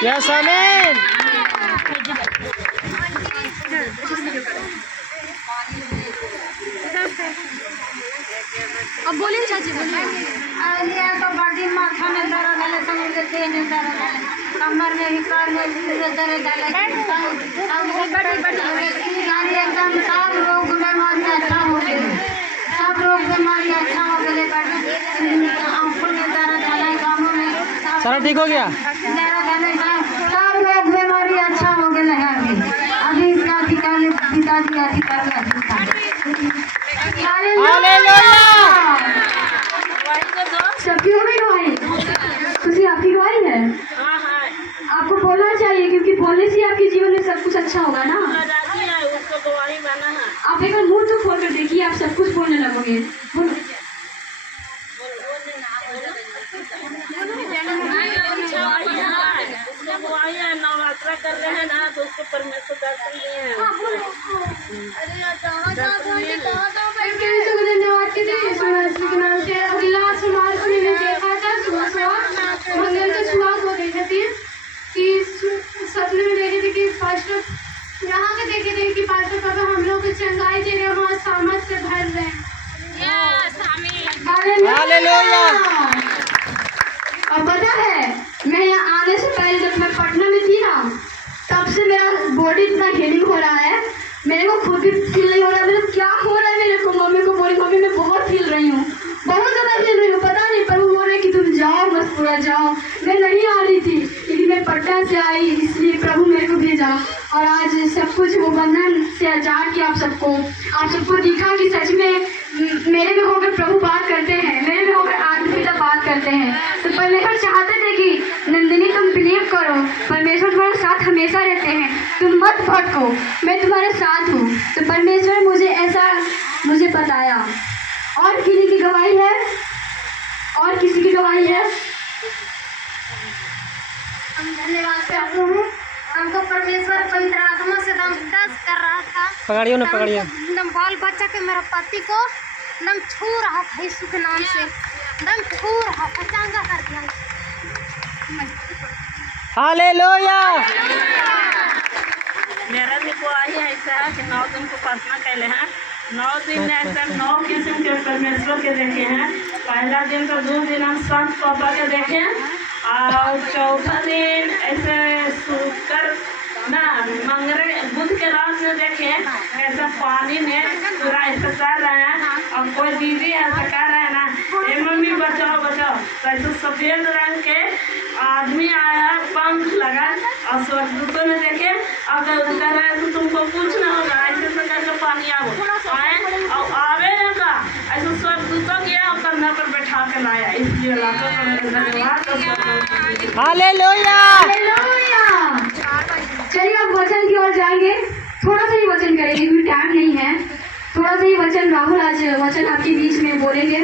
यस आमीन। अब बोलिए चाची, बोलिए। तो बड़ी माथा में दर्द है, समझ के नहीं दर्द है, कमर में भी कर में दर्द है, एकदम सब रोग बीमारी अच्छा हो गए, सब रोग बीमारी अच्छा हो गए। आंखों में दर्द है, कानों में सारा ठीक हो गया। दर्द है, सब रोग बीमारी अच्छा हो गए है। अभी इसका अधिकार पिताजी का अधिकार सबकी हो गई गवाही, खुशी आपकी गवाही है। आपको बोलना चाहिए, क्योंकि बोलने से आपके जीवन में सब कुछ अच्छा होगा ना। आप एक बार मुंह तो खोल कर देखिए, आप सब कुछ बोलने लगोगे। नवरात्रा कर रहे हैं ना, तो उसको परमेश्वर दर्शन दिए हैं। सपने में देखे थे कि पास्टर यहाँ के देखे थे कि पास्टर बाबा हम लोग को चंगाई दे रहे हैं, वहाँ सामर्थ से भर रहे हैं। हालेलुया। और पता है, मैं यहाँ आने से पहले जब मैं पटना में थी ना, तब से मेरा बॉडी इतना हीलिंग हो रहा है, मेरे को खुद भी फील नहीं हो रहा है। क्या हो रहा है मेरे को, मम्मी को बोली मम्मी मैं बहुत फील रही हूँ, बहुत ज़्यादा फील रही हूँ, पता नहीं। पर वो बोल रहे कि तुम जाओ बस पूरा जाओ। मैं नहीं आ रही थी, लेकिन मैं पटना से आई, इसलिए प्रभु मेरे को भेजा। और आज सब कुछ वो बंधन से आजाद किया आप सबको दिखा कि सच में मेरे में होकर प्रभु बात करते हैं, मेरे में होकर आत्मा पिता बात करते हैं। तो परमेश्वर चाहते थे कि नंदिनी तुम बिलीव करो, परमेश्वर तुम्हारे साथ हमेशा रहते हैं, तुम मत भटको, मैं तुम्हारे साथ हूँ। तो परमेश्वर मुझे ऐसा मुझे बताया। और किसी की गवाही है? और किसी की गवाही है? हम धन्यवाद करते हैं। हमको परमेश्वर पवित्र आत्मा से दम टच कर रहा था। पकड़ियो ना, पकड़ियो। एकदम बाल बच्चा के मेरा पति को एकदम छू रहा था यीशु के नाम से, एकदम छू रहा था, चंगा कर दिया। हालेलुया। मेरा भी गवाही ऐसा है कि 9 दिन को प्रार्थना कैले हैं। 9 दिन ऐसे 9 किस्म के परमेश्वर के देखे हैं। पहला दिन तो 2 दिन हम संत पापा के देखे और चौथा दिन ऐसे शुक्र ना मंगल बुध के रात में देखे ऐसा पानी में पूरा ऐसा कर रहे हैं। और कोई दीदी ऐसा कर रहे हैं ना, ए मम्मी बचाओ बचाओ, तो ऐसे सफेद रंग के आदमी आया, पंख लगा और स्वर्गदूतों ने देखे अगर कर रहे तो तुमको पूछना होगा, ऐसे से करके पानी आए और आवेगा ऐसे स्वर्गदूतों गया और कंधा पर बैठा के लाया। इसलिए धन्यवाद। हालेलुया। चलिए अब वचन की ओर जाएंगे। थोड़ा सा ही वचन करेंगे क्योंकि टाइम नहीं है। थोड़ा सा ही वचन राहुल आज वचन आपके बीच में बोलेंगे।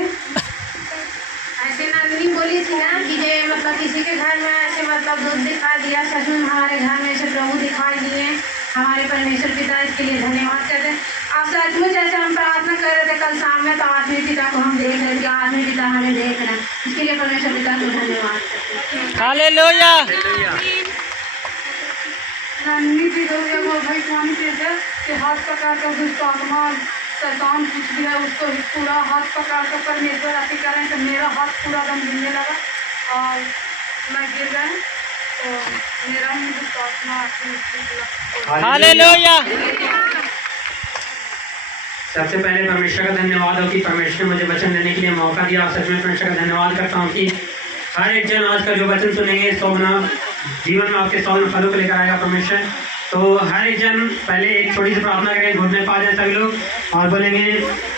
ऐसे नंदिनी बोली थी ना कि ये मतलब किसी के घर में ऐसे मतलब दूध दिखाई दिया, सच में हमारे घर में ऐसे प्रभु दिखाई दिए। हमारे परमेश्वर पिता इसके लिए धन्यवाद करते हैं। आप सचमुच जैसे हम प्रार्थना कर रहे थे कल शाम में, तो आत्मिक पिता को हम देख रहे थे, आत्मिक पिता हमें देख रहे हैं। इसके लिए परमेश्वर पिता को धन्यवाद करते हैं। हालेलुया। नन्ही भी लोग वो भाई स्वामी कहते कि हाथ पकड़ कर दुष्ट आत्मा शैतान कुछ भी है उसको पूरा हाथ पकड़ कर परमेश्वर अति करें। तो मेरा हाथ पूरा दम गिरने लगा और मैं गिर गए, तो मेरा ही दुष्ट आत्मा। हालेलुया। सबसे पहले परमेश्वर का धन्यवाद हो कि परमेश्वर ने मुझे वचन देने के लिए मौका दिया। और सच में परमेश्वर का धन्यवाद करता हूँ कि हर एक जन आज का जो वचन सुनेंगे 100 गुना जीवन में आपके 100 गुना फलों को लेकर आएगा परमेश्वर। तो हर एक जन पहले एक छोटी सी प्रार्थना करें, घुटने पा जाए सभी लोग और बोलेंगे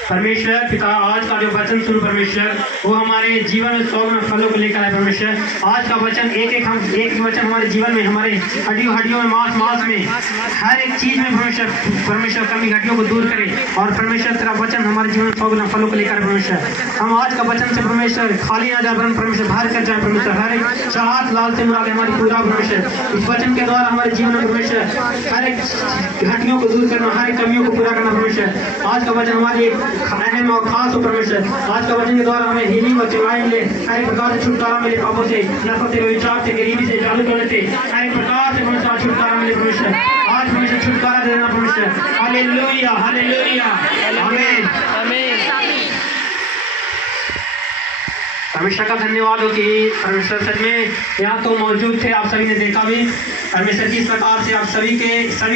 परमेश्वर पिता आज का जो वचन सुनो परमेश्वर वो हमारे जीवन में 100 गुना फलों को लेकर आए परमेश्वर। आज का वचन एक वचन हमारे जीवन में, हमारे हड्डियों में, मांस में, हर एक चीज में परमेश्वर कमी हड्डियों को दूर करे। और परमेश्वर तेरा वचन हमारे जीवन में 100 गुना फलों को लेकर आए परमेश्वर। हम आज का वचन से परमेश्वर खाली ना जाए परमेश्वर, भर कर जाए परमेश्वर। हर एक चाहत लाल से मुराद हमारी पूरा परमेश्वर। इस वचन के द्वारा हमारे जीवन में परमेश्वर हर एक घाटियों को दूर करना, हर एक कमियों को पूरा करना परमेश्वर। आज का वचन हमारी एक अहम और खास हो परमेश्वर। आज का वचन के द्वारा हमें हीलिंग और चंगाई मिले, हर एक प्रकार से छुटकारा मिले पापों से, नफरत से, विचार से, गरीबी से, जादू टोने से, हर एक प्रकार से परमेश्वर छुटकारा मिले परमेश्वर। आज परमेश्वर छुटकारा देना परमेश्वर। हालेलुया, हालेलुया, आमीन, आमीन। परमेश्वर का धन्यवाद हो कि परमेश्वर सच में यहाँ तो मौजूद थे, आप सभी ने देखा भी परमेश्वर किस प्रकार से आप सभी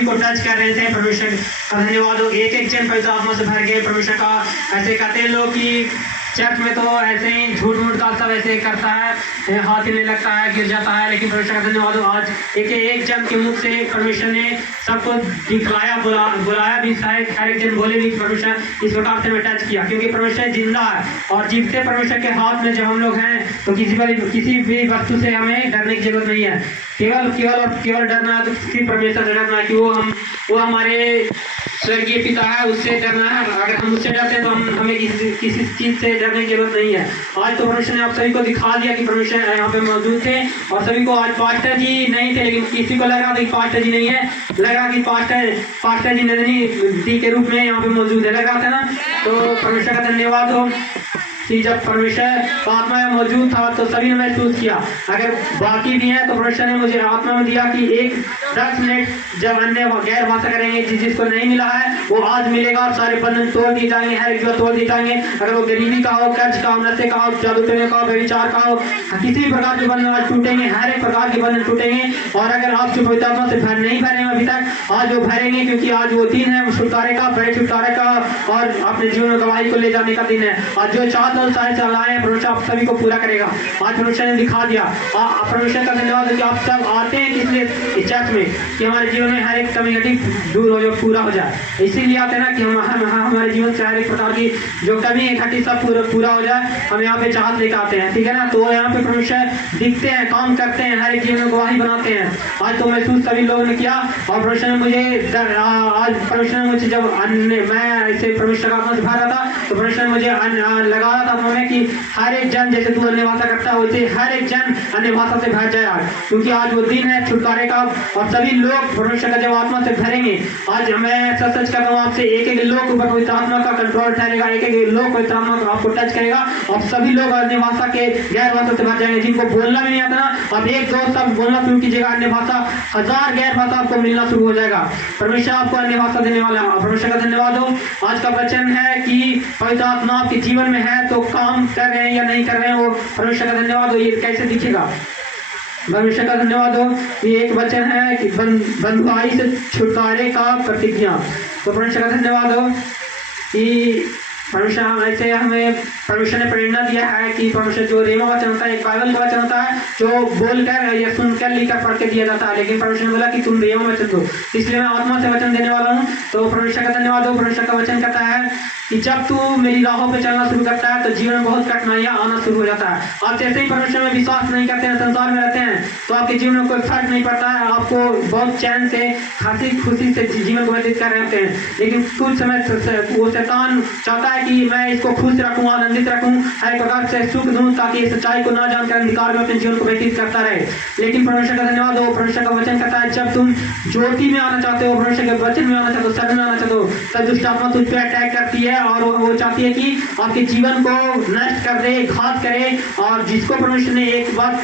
को टच कर रहे थे। परमेश्वर का धन्यवाद हो। एक जन पवित्र आत्मा से भर गए परमेश्वर का। ऐसे कहते हैं लोग कि चर्च में तो ऐसे ही झूठ का सब ऐसे करता है, हाथ हिलने लगता है, गिर जाता है, लेकिन परमेश्वर का धन्यवाद हो आज एक जन के मुख से परमेश्वर ने सबको दिखलाया, बुलाया भी, शायद हर एक जन बोले भी परमेश्वर इस प्रकार से हमें टच किया, क्योंकि परमेश्वर जिंदा है और जीवते परमेश्वर के हाथ में जब हम लोग हैं तो किसी भी वस्तु से हमें डरने की जरूरत नहीं है। केवल डरना है तो सिर्फ परमेश्वर से डरना है कि वो हमारे स्वर्गीय पिता है, उससे डरना है। अगर हम उससे डरते हैं तो हमें किसी चीज से डरने की जरूरत नहीं है। आज तो परमेश्वर ने आप सभी को दिखा दिया कि परमेश्वर यहाँ पे मौजूद थे और सभी को आज पास्टर जी नहीं थे, लेकिन किसी को लग रहा था कि पास्टर जी नहीं है, लग रहा कि पास्टर जी नंदिनी दी के रूप में यहाँ पे मौजूद है, लग रहा था ना। तो परमेश्वर का धन्यवाद हो कि जब परमेश्वर आत्मा में मौजूद था तो सभी ने महसूस किया। अगर बाकी भी हैं तो परमेश्वर ने मुझे आत्मा में दिया कि 10 मिनट जब अन्य गैर भाषा करेंगे, जिसको नहीं मिला है वो आज मिलेगा और सारे बंधन तोड़ दिए जाएंगे, हर एक जो तोड़ दिए जाएंगे। अगर वो गरीबी का हो, कर्ज का हो, नशे का हो, जादू टोने का हो, व्यभिचार का हो, किसी भी प्रकार के बंधन आज टूटेंगे, हर एक प्रकार के बंधन टूटेंगे। और अगर आप जो पवित्र आत्मा से नहीं भरे हैं अभी तक, आज वो भरेंगे, क्योंकि आज वो दिन है छुटकारे का, बड़े छुटकारे का और अपने जीवन में गवाही को ले जाने का दिन है। आज जो चाहते आत्मा उत्साह चलाएं, परमेश्वर आप सभी को पूरा करेगा। आज परमेश्वर ने दिखा दिया। परमेश्वर का धन्यवाद है कि आप सब आते हैं इसलिए इस चर्च में कि हमारे जीवन में हर एक कमी नेगेटिव दूर हो जाए, पूरा हो जाए। इसीलिए आते हैं ना कि हमारे जीवन से हर एक प्रकार की जो कमी है घटी सब पूरा हो जाए, हम यहाँ पे चाहत लेकर आते हैं, ठीक है ना। तो यहाँ पे परमेश्वर दिखते हैं, काम करते हैं, हर एक जीवन में गवाही बनाते हैं। आज तो महसूस सभी लोगों ने किया और परमेश्वर ने मुझे आज परमेश्वर ने मुझे जब मैं ऐसे परमेश्वर का आत्मा से भर रहा था तो परमेश्वर ने मुझे लगा रहा था उन्होंने कि हर एक जन जैसे तू अन्य भाषा करता है वैसे हर एक जन अन्य भाषा से भर जाए आज, क्योंकि आज वो दिन है छुटकारे का और सभी लोग परमेश्वर का जब आत्मा से भरेंगे। आज मैं सच सच कहता हूँ आपसे, एक एक लोग ऊपर पवित्र आत्मा का कंट्रोल ठहरेगा, एक एक लोग पवित्र आत्मा आपको टच करेगा और सभी लोग अन्य भाषा के गैर भाषा से भर जाएंगे। जिनको बोलना भी नहीं आता ना, अब एक दो सब बोलना शुरू कीजिएगा, अन्य भाषा 1000 गैर भाषा आपको मिलना शुरू हो जाएगा। परमेश्वर आपको अन्य भाषा देने वाला है। परमेश्वर का धन्यवाद हो। आज का वचन है कि पवित्र आत्मा आपके जीवन में है तो काम कर रहे हैं या नहीं कर रहे हैं, वो परमेश्वर का धन्यवाद हो। ये कैसे दिखेगा? परमेश्वर का धन्यवाद हो। ये एक वचन है कि बंधुआई से छुटकारे का प्रतिज्ञा। तो परमेश्वर का धन्यवाद हो कि परमेश्वर ऐसे हमें परमेश्वर ने प्रेरणा दिया है कि परमेश्वर जो रेमा वचन होता है, एक बाइबल का वचन होता है जो बोलकर या सुनकर लिखकर पढ़ के दिया जाता है, लेकिन परमेश्वर ने बोला कि तुम रेमा वचन दो, इसलिए मैं आत्मा से वचन देने वाला हूँ। तो परमेश्वर का धन्यवाद हो। परमेश्वर का वचन कहता है कि जब तू मेरी राहों पे चलना शुरू करता है तो जीवन में बहुत कठिनाइयां आना शुरू हो जाता है। आप जैसे ही परमेश्वर में विश्वास नहीं करते हैं, संसार में रहते हैं, तो आपके जीवन में कोई फर्क नहीं पड़ता है, आपको बहुत चैन से हंसी खुशी से जीवन को व्यतीत कर रहे होते हैं। लेकिन कुछ समय वो शैतान चाहता है कि मैं इसको खुश रखूं, आनंदित रखूं, हर प्रकार से सुख दूं ताकि सच्चाई को ना जानकर अंधकार में अपने जीवन को व्यतीत करता रहे। लेकिन परमेश्वर का धन्यवाद हो। परमेश्वर का वचन कहता है जब तुम ज्योति में आना चाहते हो, परमेश्वर के वचन में आना चाहते हो, सत्य में आना चाहते हो, तब दुष्ट आत्मा तुझ पर अटैक करती है और वो चाहती है कि आपके जीवन को नष्ट कर दे, घात करे। और जिसको परमेश्वर ने एक बात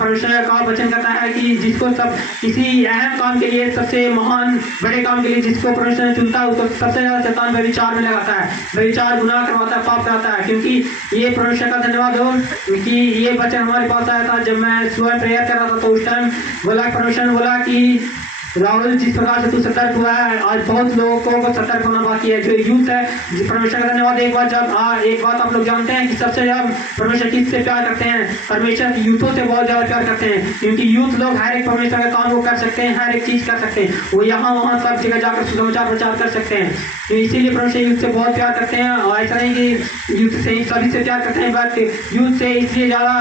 परमेश्वर का वचन कहता है कि जिसको सब किसी अहम काम के लिए, सबसे महान बड़े काम के लिए जिसको परमेश्वर ने चुनता है उसको सबसे ज्यादा शैतान व्यभिचार में लगाता है, व्यभिचार गुनाह करवाता है, पाप कराता है। क्योंकि ये परमेश्वर का धन्यवाद हो कि ये वचन हमारे पास आया था जब मैं सुबह प्रेयर कर रहा था, तो उस टाइम बोला परमेश्वर ने बोला कि राहुल जिस प्रकार से तू सतर्क हुआ है, आज बहुत लोगों को सतर्क होना बाकी है। जो यूथ है, परमेश्वर का धन्यवाद। एक बात आप लोग जानते हैं कि सबसे ज्यादा परमेश्वर किससे प्यार करते हैं? परमेश्वर यूथों से बहुत ज्यादा प्यार करते हैं, क्योंकि यूथ लोग हर एक परमेश्वर का काम को कर सकते हैं, हर एक चीज कर सकते हैं, वो यहाँ वहाँ सब जगह जाकर सुसमाचार प्रचार कर सकते हैं। तो इसीलिए परमेश्वर यूथ से बहुत प्यार करते हैं। और ऐसा नहीं कि यूथ से सभी से प्यार करते हैं, बट यूथ से इसलिए ज्यादा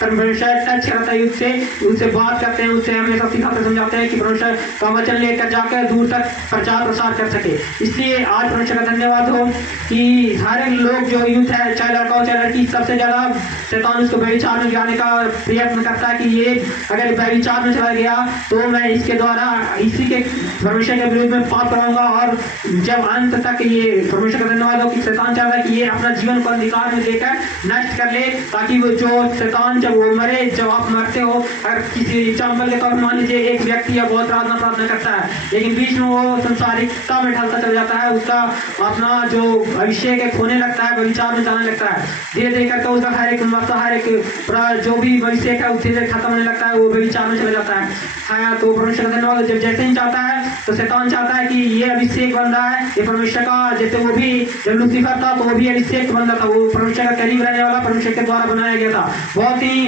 परमेश्वर टच करता है, यूथ से उससे बात करते हैं, उससे हमेशा सिखाते समझाते हैं कि परमेश्वर का वचन लेकर जाकर दूर तक प्रचार प्रसार कर सके। इसलिए आज परमेश्वर का धन्यवाद हो कि हर एक लोग जो यूथ है, चाहे लड़का हो चाहे लड़की, सबसे ज्यादा शैतान उसको व्यभिचार में गिराने का प्रयत्न करता है कि ये अगर व्यभिचार में चला गया तो मैं इसके द्वारा इसी के परमेश्वर के विरुद्ध में पाप कराऊंगा। और जब अंत तक ये परमेश्वर का धन्यवाद हो कि शैतान चाहता है कि ये अपना जीवन को अंधकार में देकर नष्ट कर ले, ताकि वो जो शैतान जब वो मरे, जब आप मरते हो, अगर किसी एग्जाम्पल के तौर पर मान लीजिए एक व्यक्ति या बहुत प्रार्थना करता है, लेकिन बीच में वो संसारिकता में ढलता चला जाता है, उसका अपना जो अभिषेक है खोने लगता है, व्यभिचार में जाने लगता है, धीरे धीरे करके उसका हर एक जो भी अभिषेक है धीरे खत्म होने लगता है, वो व्यभिचार में चला जाता है। हाँ, तो परमेश्वर का धन्यवाद। जब जैसे ही चाहता है तो शैतान चाहता है कि ये अभिषेक बन रहा है, ये परमेश्वर का, जैसे वो भी जब लूसीफर था तो वो भी अभिषेक बन रहा था, वो परमेश्वर का करीब रहने वाला, परमेश्वर के द्वारा बनाया गया था। बहुत ही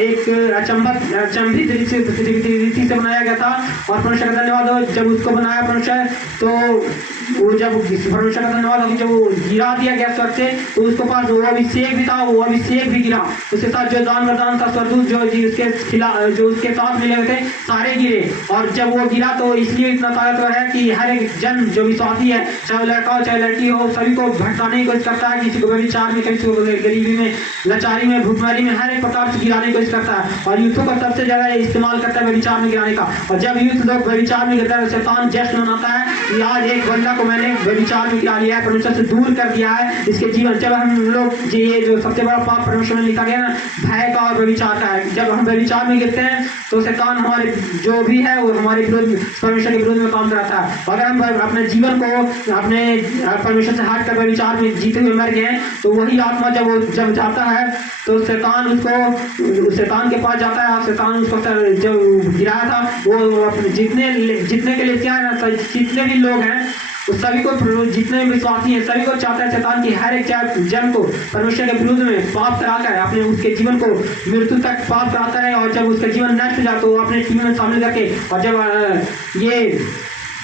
एक अचंभित रीति से बनाया गया था। और परमेश्वर का धन्यवाद हो जब उसको बनाया परमेश्वर, तो वो जब परमेश्वर का धन्यवाद हो कि जब वो गिरा दिया गया स्वर्ग से, तो उसके पास वो अभिषेक भी था, वो अभिषेक भी गिरा, उसके साथ जो दान वरदान था, स्वर्गदूत जो उसके साथ मिले हुए थे सारे गिरे। और जब वो गिरा तो इसलिए इतना ताकतवर है कि हर एक जन जो विश्वासी है, चाहे लड़का हो चाहे लड़की हो, सभी को भटकाने की कोशिश करता है, किसी को व्यभिचार में, किसी को गरीबी में, लाचारी में, भूखमरी में, हर एक प्रकार से गिराने की कोशिश करता है। और यूथों का सबसे ज्यादा इस्तेमाल करता है व्यभिचार में गिराने का। और जब यूथ लोग व्यभिचार में गिरता है, शैतान जश्न मनाता है कि आज एक बंदा को मैंने व्यभिचार में गिरा लिया है, परमेश्वर से दूर कर दिया है, इसके जीवन। जब हम लोग ये जो सबसे बड़ा पाप परमेश्वर में लिखा गया ना, भय का और व्यभिचार का है, जब हम व्यभिचार में गिरते हैं तो शैतान हमारे जो भी है वो हमारे विरुद्ध, परमेश्वर के विरुद्ध में काम कराता है। अगर हम अपने जीवन को अपने परमेश्वर से हट कर व्यभिचार में जीते हुए मर गए, तो वही आत्मा जब जाता है तो शैतान के पास जाता है, और शैतान उसको जो गिराया था वो जितने के लिए क्या है ना, जितने भी लोग हैं उस सभी को जितने भी विश्वासी हैं सभी को चाहता है शैतान की हर एक जन को परमेश्वर के विरुद्ध में पाप कराकर अपने उसके जीवन को मृत्यु तक पाप कराता है, और जब उसका जीवन नष्ट हो जाए तो अपने टीम में शामिल करके, और जब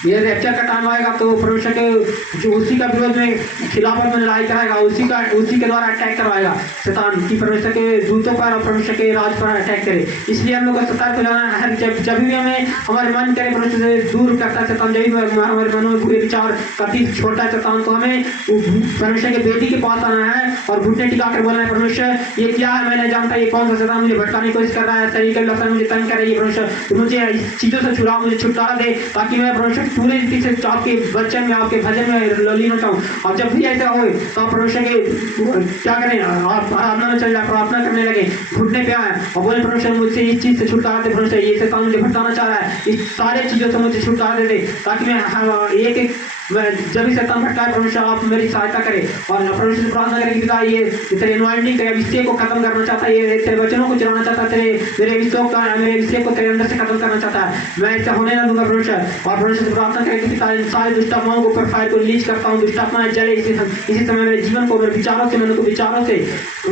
ये रैप्चर का टाइम आएगा तो परमेश्वर के जो उसी का विरोध में खिलाफत में लड़ाई कराएगा, उसी के द्वारा अटैक करवाएगा शैतान की परमेश्वर के दूतों पर और परमेश्वर के राज पर अटैक करे। इसलिए हम लोग को सतर्क हो जाना है। जब भी हमें हमारे मन करे परमेश्वर से दूर करता है शैतान, जब भी हमारे मन में बुरे विचार काफी छोटा है शैतान, तो हमें परमेश्वर के बेटी के पास आना है और घुटने टिका कर बोलना है, परमेश्वर ये क्या है, मैं नहीं जानता ये कौन सा शैतान मुझे भटकाने की कोशिश कर रहा है, शरीर के लक्षण मुझे तंग कर रही है, परमेश्वर मुझे इस चीजों से छुड़ाओ, मुझे छुटकारा दे, ताकि मैं परमेश्वर पूरे रीति से आपके वचन में आपके भजन में लीन होता हूँ। और जब भी ऐसा हो तो आप परमेश्वर के क्या करें, आप आराधना में चल जाए, प्रार्थना करने लगे, घुटने पे आए और बोले परमेश्वर मुझसे इस चीज से छुटकारा दे, परमेश्वर ये शैतान मुझे भटकाना चाह रहा है, इस सारे चीजों से मुझे छुटकारा दे दे, ताकि मैं एक जब भी शैतान भटकाए परमेश्वर आप मेरी सहायता करें। और परमेश्वर से प्रार्थना करें कि पिता ये तेरे एनवायरमेंट तेरे अभिषेक को खत्म करना चाहता है, ये तेरे वचनों को चलाना चाहता है, मेरे अभिषेक को तेरे अंदर से खत्म करना चाहता है, मैं ऐसा होने ना दूंगा परमेश्वर। और परमेश्वर से प्रार्थना करें कि पिता इन सारे दुष्टात्माओं को ऊपर फायर को लीच करता हूँ, दुष्टात्माएं जले इसी समय मेरे जीवन को मेरे विचारों से मेरे को विचारों से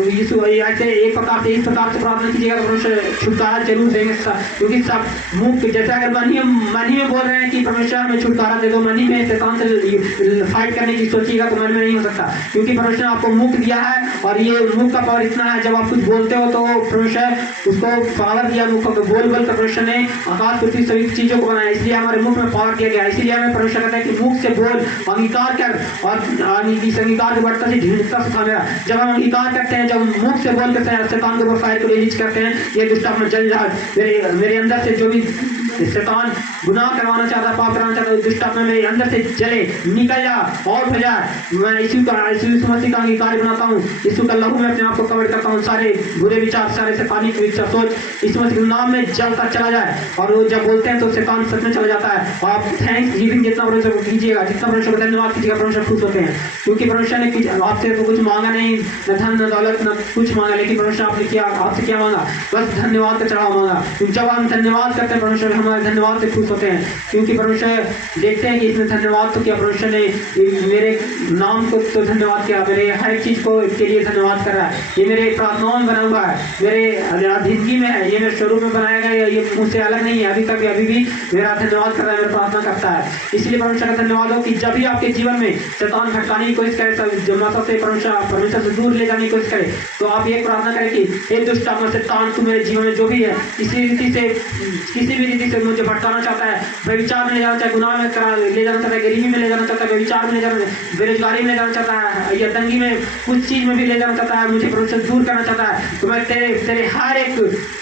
यीशु ऐसे एक प्रकार से इस प्रकार से प्रार्थना कीजिएगा परमेश्वर छुटकारा जरूर देंगे, क्योंकि सब मुंह जैसे अगर मन ही में बोल रहे हैं कि परमेश्वर हमें छुटकारा दे दो, मन ही में शैतान से फाइट करने की सोचिएगा तो मन में नहीं हो सकता, क्योंकि परमेश्वर ने आपको मुख दिया है और ये मुख का पावर इतना है, जब आप कुछ बोलते हो तो परमेश्वर उसको पावर दिया, मुख को बोल कर परमेश्वर ने आकाश पृथ्वी सभी चीजों को बनाया, इसलिए हमारे मुख में पावर दिया गया। इसीलिए हमें परमेश्वर कहता है कि मुख से बोल, अंगीकार कर, और अंगीकार की बढ़ता से ढींढता से मेरा, जब हम अंगीकार करते हैं, जब मुख से बोल कर शैतान के ऊपर फायर को रिलीज करते हैं, ये दुष्टात्मा जल जाए मेरे अंदर से, जो भी शैतान गुनाह करवाना चाहता है, पाप कराना चाहता है, दुष्टात्मा मेरे अंदर से जले, निकल जा और हो जाए। मैं यीशु मसीह का अंगीकार बनाता हूँ, यीशु का लहू में अपने आप को कवर करता हूँ, सारे बुरे विचार, सारे शैतानी के विचार सोच यीशु मसीह के नाम में जलता चला जाए, और वो जब बोलते हैं तो शैतान सच में चला जाता है। और आप थैंक्स गिविंग जितना परमेश्वर को कीजिएगा, जितना परमेश्वर को धन्यवाद कीजिएगा, परमेश्वर खुश होते हैं, क्योंकि परमेश्वर ने आपसे तो कुछ मांगा नहीं, न धन न दौलत न कुछ मांगा, लेकिन परमेश्वर आपने क्या आपसे क्या मांगा, बस धन्यवाद का चढ़ावा मांगा। जब हम धन्यवाद करते हैं परमेश्वर हमारे धन्यवाद से खुश होते हैं, क्योंकि परमेश्वर देखते हैं कि इसने धन्यवाद तो किया, परमेश्वर ने मेरे नाम को तो धन्यवाद किया, मेरे हर एक चीज को के लिए धन्यवाद कर रहा है, ये मेरे प्रार्थनाओं में बना हुआ है, मेरे जिंदगी में है, ये मेरे स्वरूप में बनाया गया, ये मुझसे अलग नहीं है, अभी भी मेरा धन्यवाद कर रहा है, मेरा प्रार्थना करता है। इसलिए परमेश्वर का धन्यवाद हो कि जब भी आपके जीवन में शैतान भटकाने की कोशिश करे, परमेश्वर से दूर ले जाने की कोशिश करे, तो आप ये प्रार्थना करें कि हे दुष्ट आत्मा शैतान, तू मेरे जीवन में जो भी है किसी भी रीति से मुझे भटकाना चाहता है, व्यभिचार में ले जाना चाहता है, गुनाह में ले जाना चाहता है, गरीबी में ले जाना चाहता है, व्यभिचार में ले जाना, बेरोजगारी में ले जाना चाहता है, या तंगी में कुछ चीज में भी ले जाना चाहता है, मुझे परमेश्वर दूर करना चाहता है, तो मैं तेरे हर एक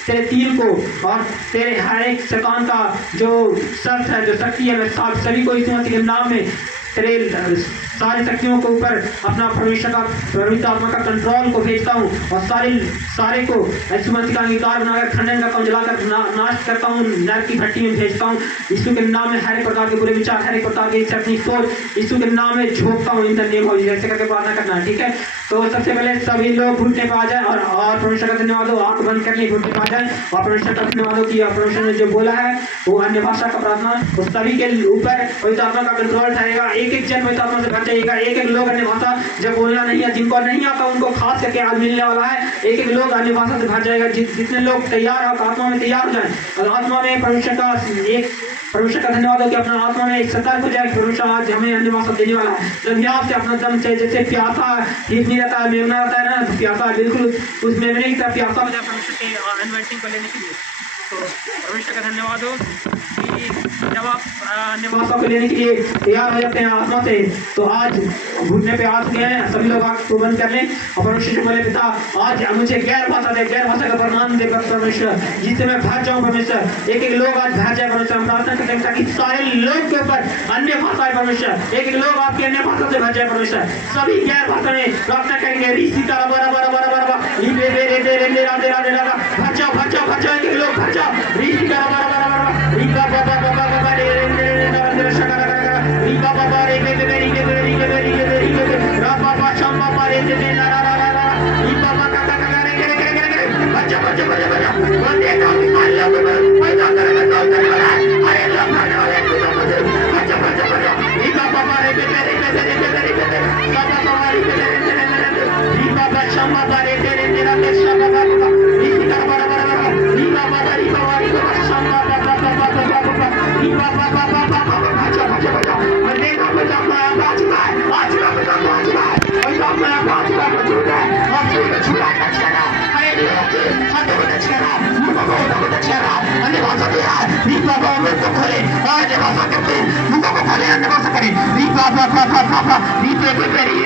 तेरे तीर को और तेरे हर एक शैतान का जो शस्त्र है, जो शक्ति है, मैं सभी को यीशु मसीह के नाम में तेरे सारी शक्तियों के ऊपर अपना परमेश्वर का पवित्र आत्मा का कंट्रोल को भेजता हूँ, और सारे को यीशु मसीह का अंगीकार बनाकर खंडन करता हूँ, जलाकर नाश करता हूँ, नरक की भट्टी में भेजता हूँ। यीशु के नाम में हर एक प्रकार के बुरे विचार, हर एक प्रकार की अपनी सोच यीशु के नाम में झोंकता हूँ, in the name of Jesus, ऐसे करके प्रार्थना करना है, ठीक है। तो सबसे पहले सभी लोग घुटने पे आ जाए और परमेश्वर का धन्यवाद हो, आंख बंद करके घुटने पे आ जाए और परमेश्वर का धन्यवाद हो कि परमेश्वर ने जो बोला है वो अन्य भाषा का प्रार्थना, उस सभी के ऊपर पवित्र आत्मा का कंट्रोल ठहरेगा, एक जन पवित्र आत्मा से भर जाएगा, एक लोग अन्य भाषा जब बोलना नहीं है, जिनको नहीं आता उनको खास करके आज मिलने वाला है, एक लोग अन्य भाषा से भर जाएगा, जितने लोग तैयार हो आत्मा में तैयार हो जाए, और आत्मा में परमेश्वर का धन्यवाद हो कि अपना आत्मा में एक सतर्क हो जाए, परमेश्वर आज हमें अन्य भाषा देने वाला है। जब यहाँ से अपना दम से जैसे प्यासा ठीक नहीं रहता है, मेमना रहता है ना, प्यासा बिल्कुल उस मेमने की तरह प्यासा हो जाए परमेश्वर के अनवाइटिंग को लेने के लिए। तो परमेश्वर का धन्यवाद हो कि जब आप अन्य भाषा को लेने के लिए तैयार हो जाते हैं आत्मा से, तो आज घुटने पे आ चुके हैं, सभी लोग आंख को बंद कर लें और परमेश्वर से बोले पिता आज मुझे गैर भाषा दे, गैर भाषा का प्रमाण दे परमेश्वर, जिससे मैं भर जाऊँ परमेश्वर, एक लोग आज भर जाए परमेश्वर, हम प्रार्थना करते हैं ताकि सारे लोग के ऊपर अन्य भाषा है परमेश्वर, एक लोग आपके अन्य भाषा से भर जाए परमेश्वर, सभी गैर भाषा में प्रार्थना करेंगे, भर जाओ एक लोग भर जाओ, अन्य भाषा करते हैं मुझको खोले अन्य भाषा करें री बाबा बाबा बाबा री पे री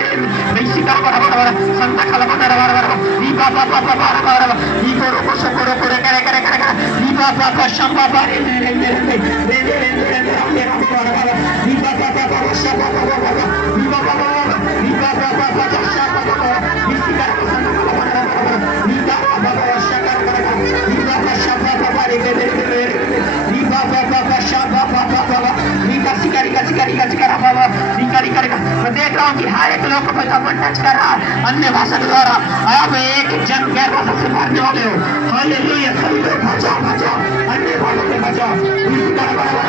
वैशिका बराबर संता खाला बराबर री बाबा बाबा बराबर री को रोको सोको करे करे करे री बाबा बाबा शंबा बारे रे बराबर री बाबा बाबा शंबा बाबा री बाबा बाबा री बाबा बाबा शंबा बाबा वैशिका संता खाला बराबर री बाबा बाबा शंबा बाबा री बाबा शंबा बाबा रे री बाबा बाबा शंबा बाबा री का सिकारी बाबा सिकारी करेगा मैं देख रहा हूँ कि हर एक लोग को पैसा टच कर रहा है अन्य भाषा के द्वारा आप एक जन गैर भाषा से मारने वाले हो हालेलुया सभी को बचाओ बचाओ अन्य भाषा से बचाओ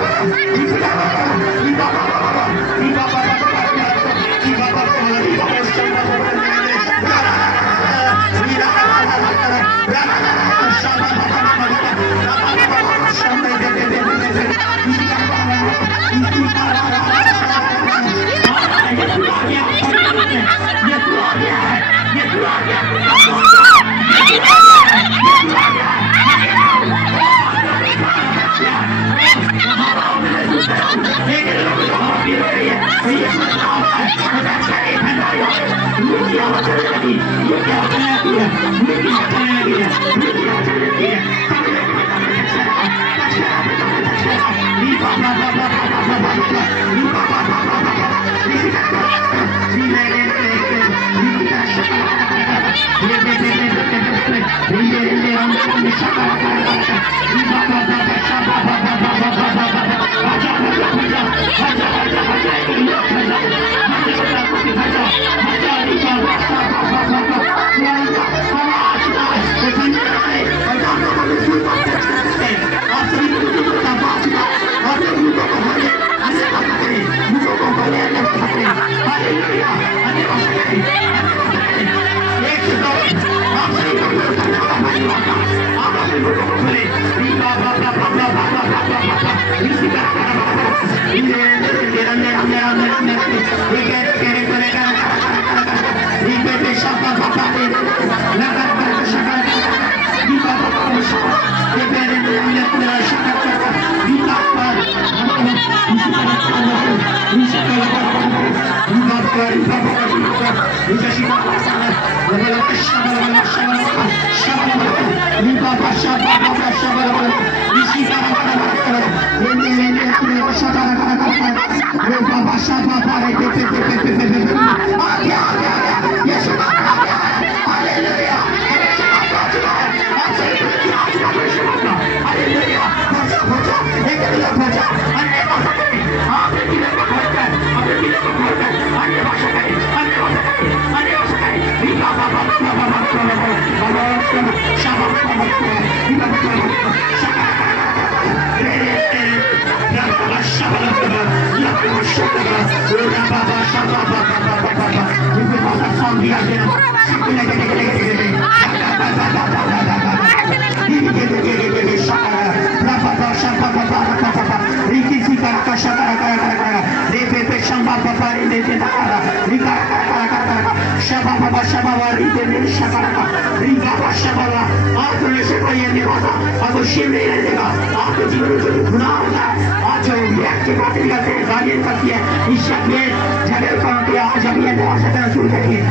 आपके जीवन में जो गुनाह होता है आज जो व्यक्ति को गालियां करती है इस झगड़े को आज अभी शुरू करिए।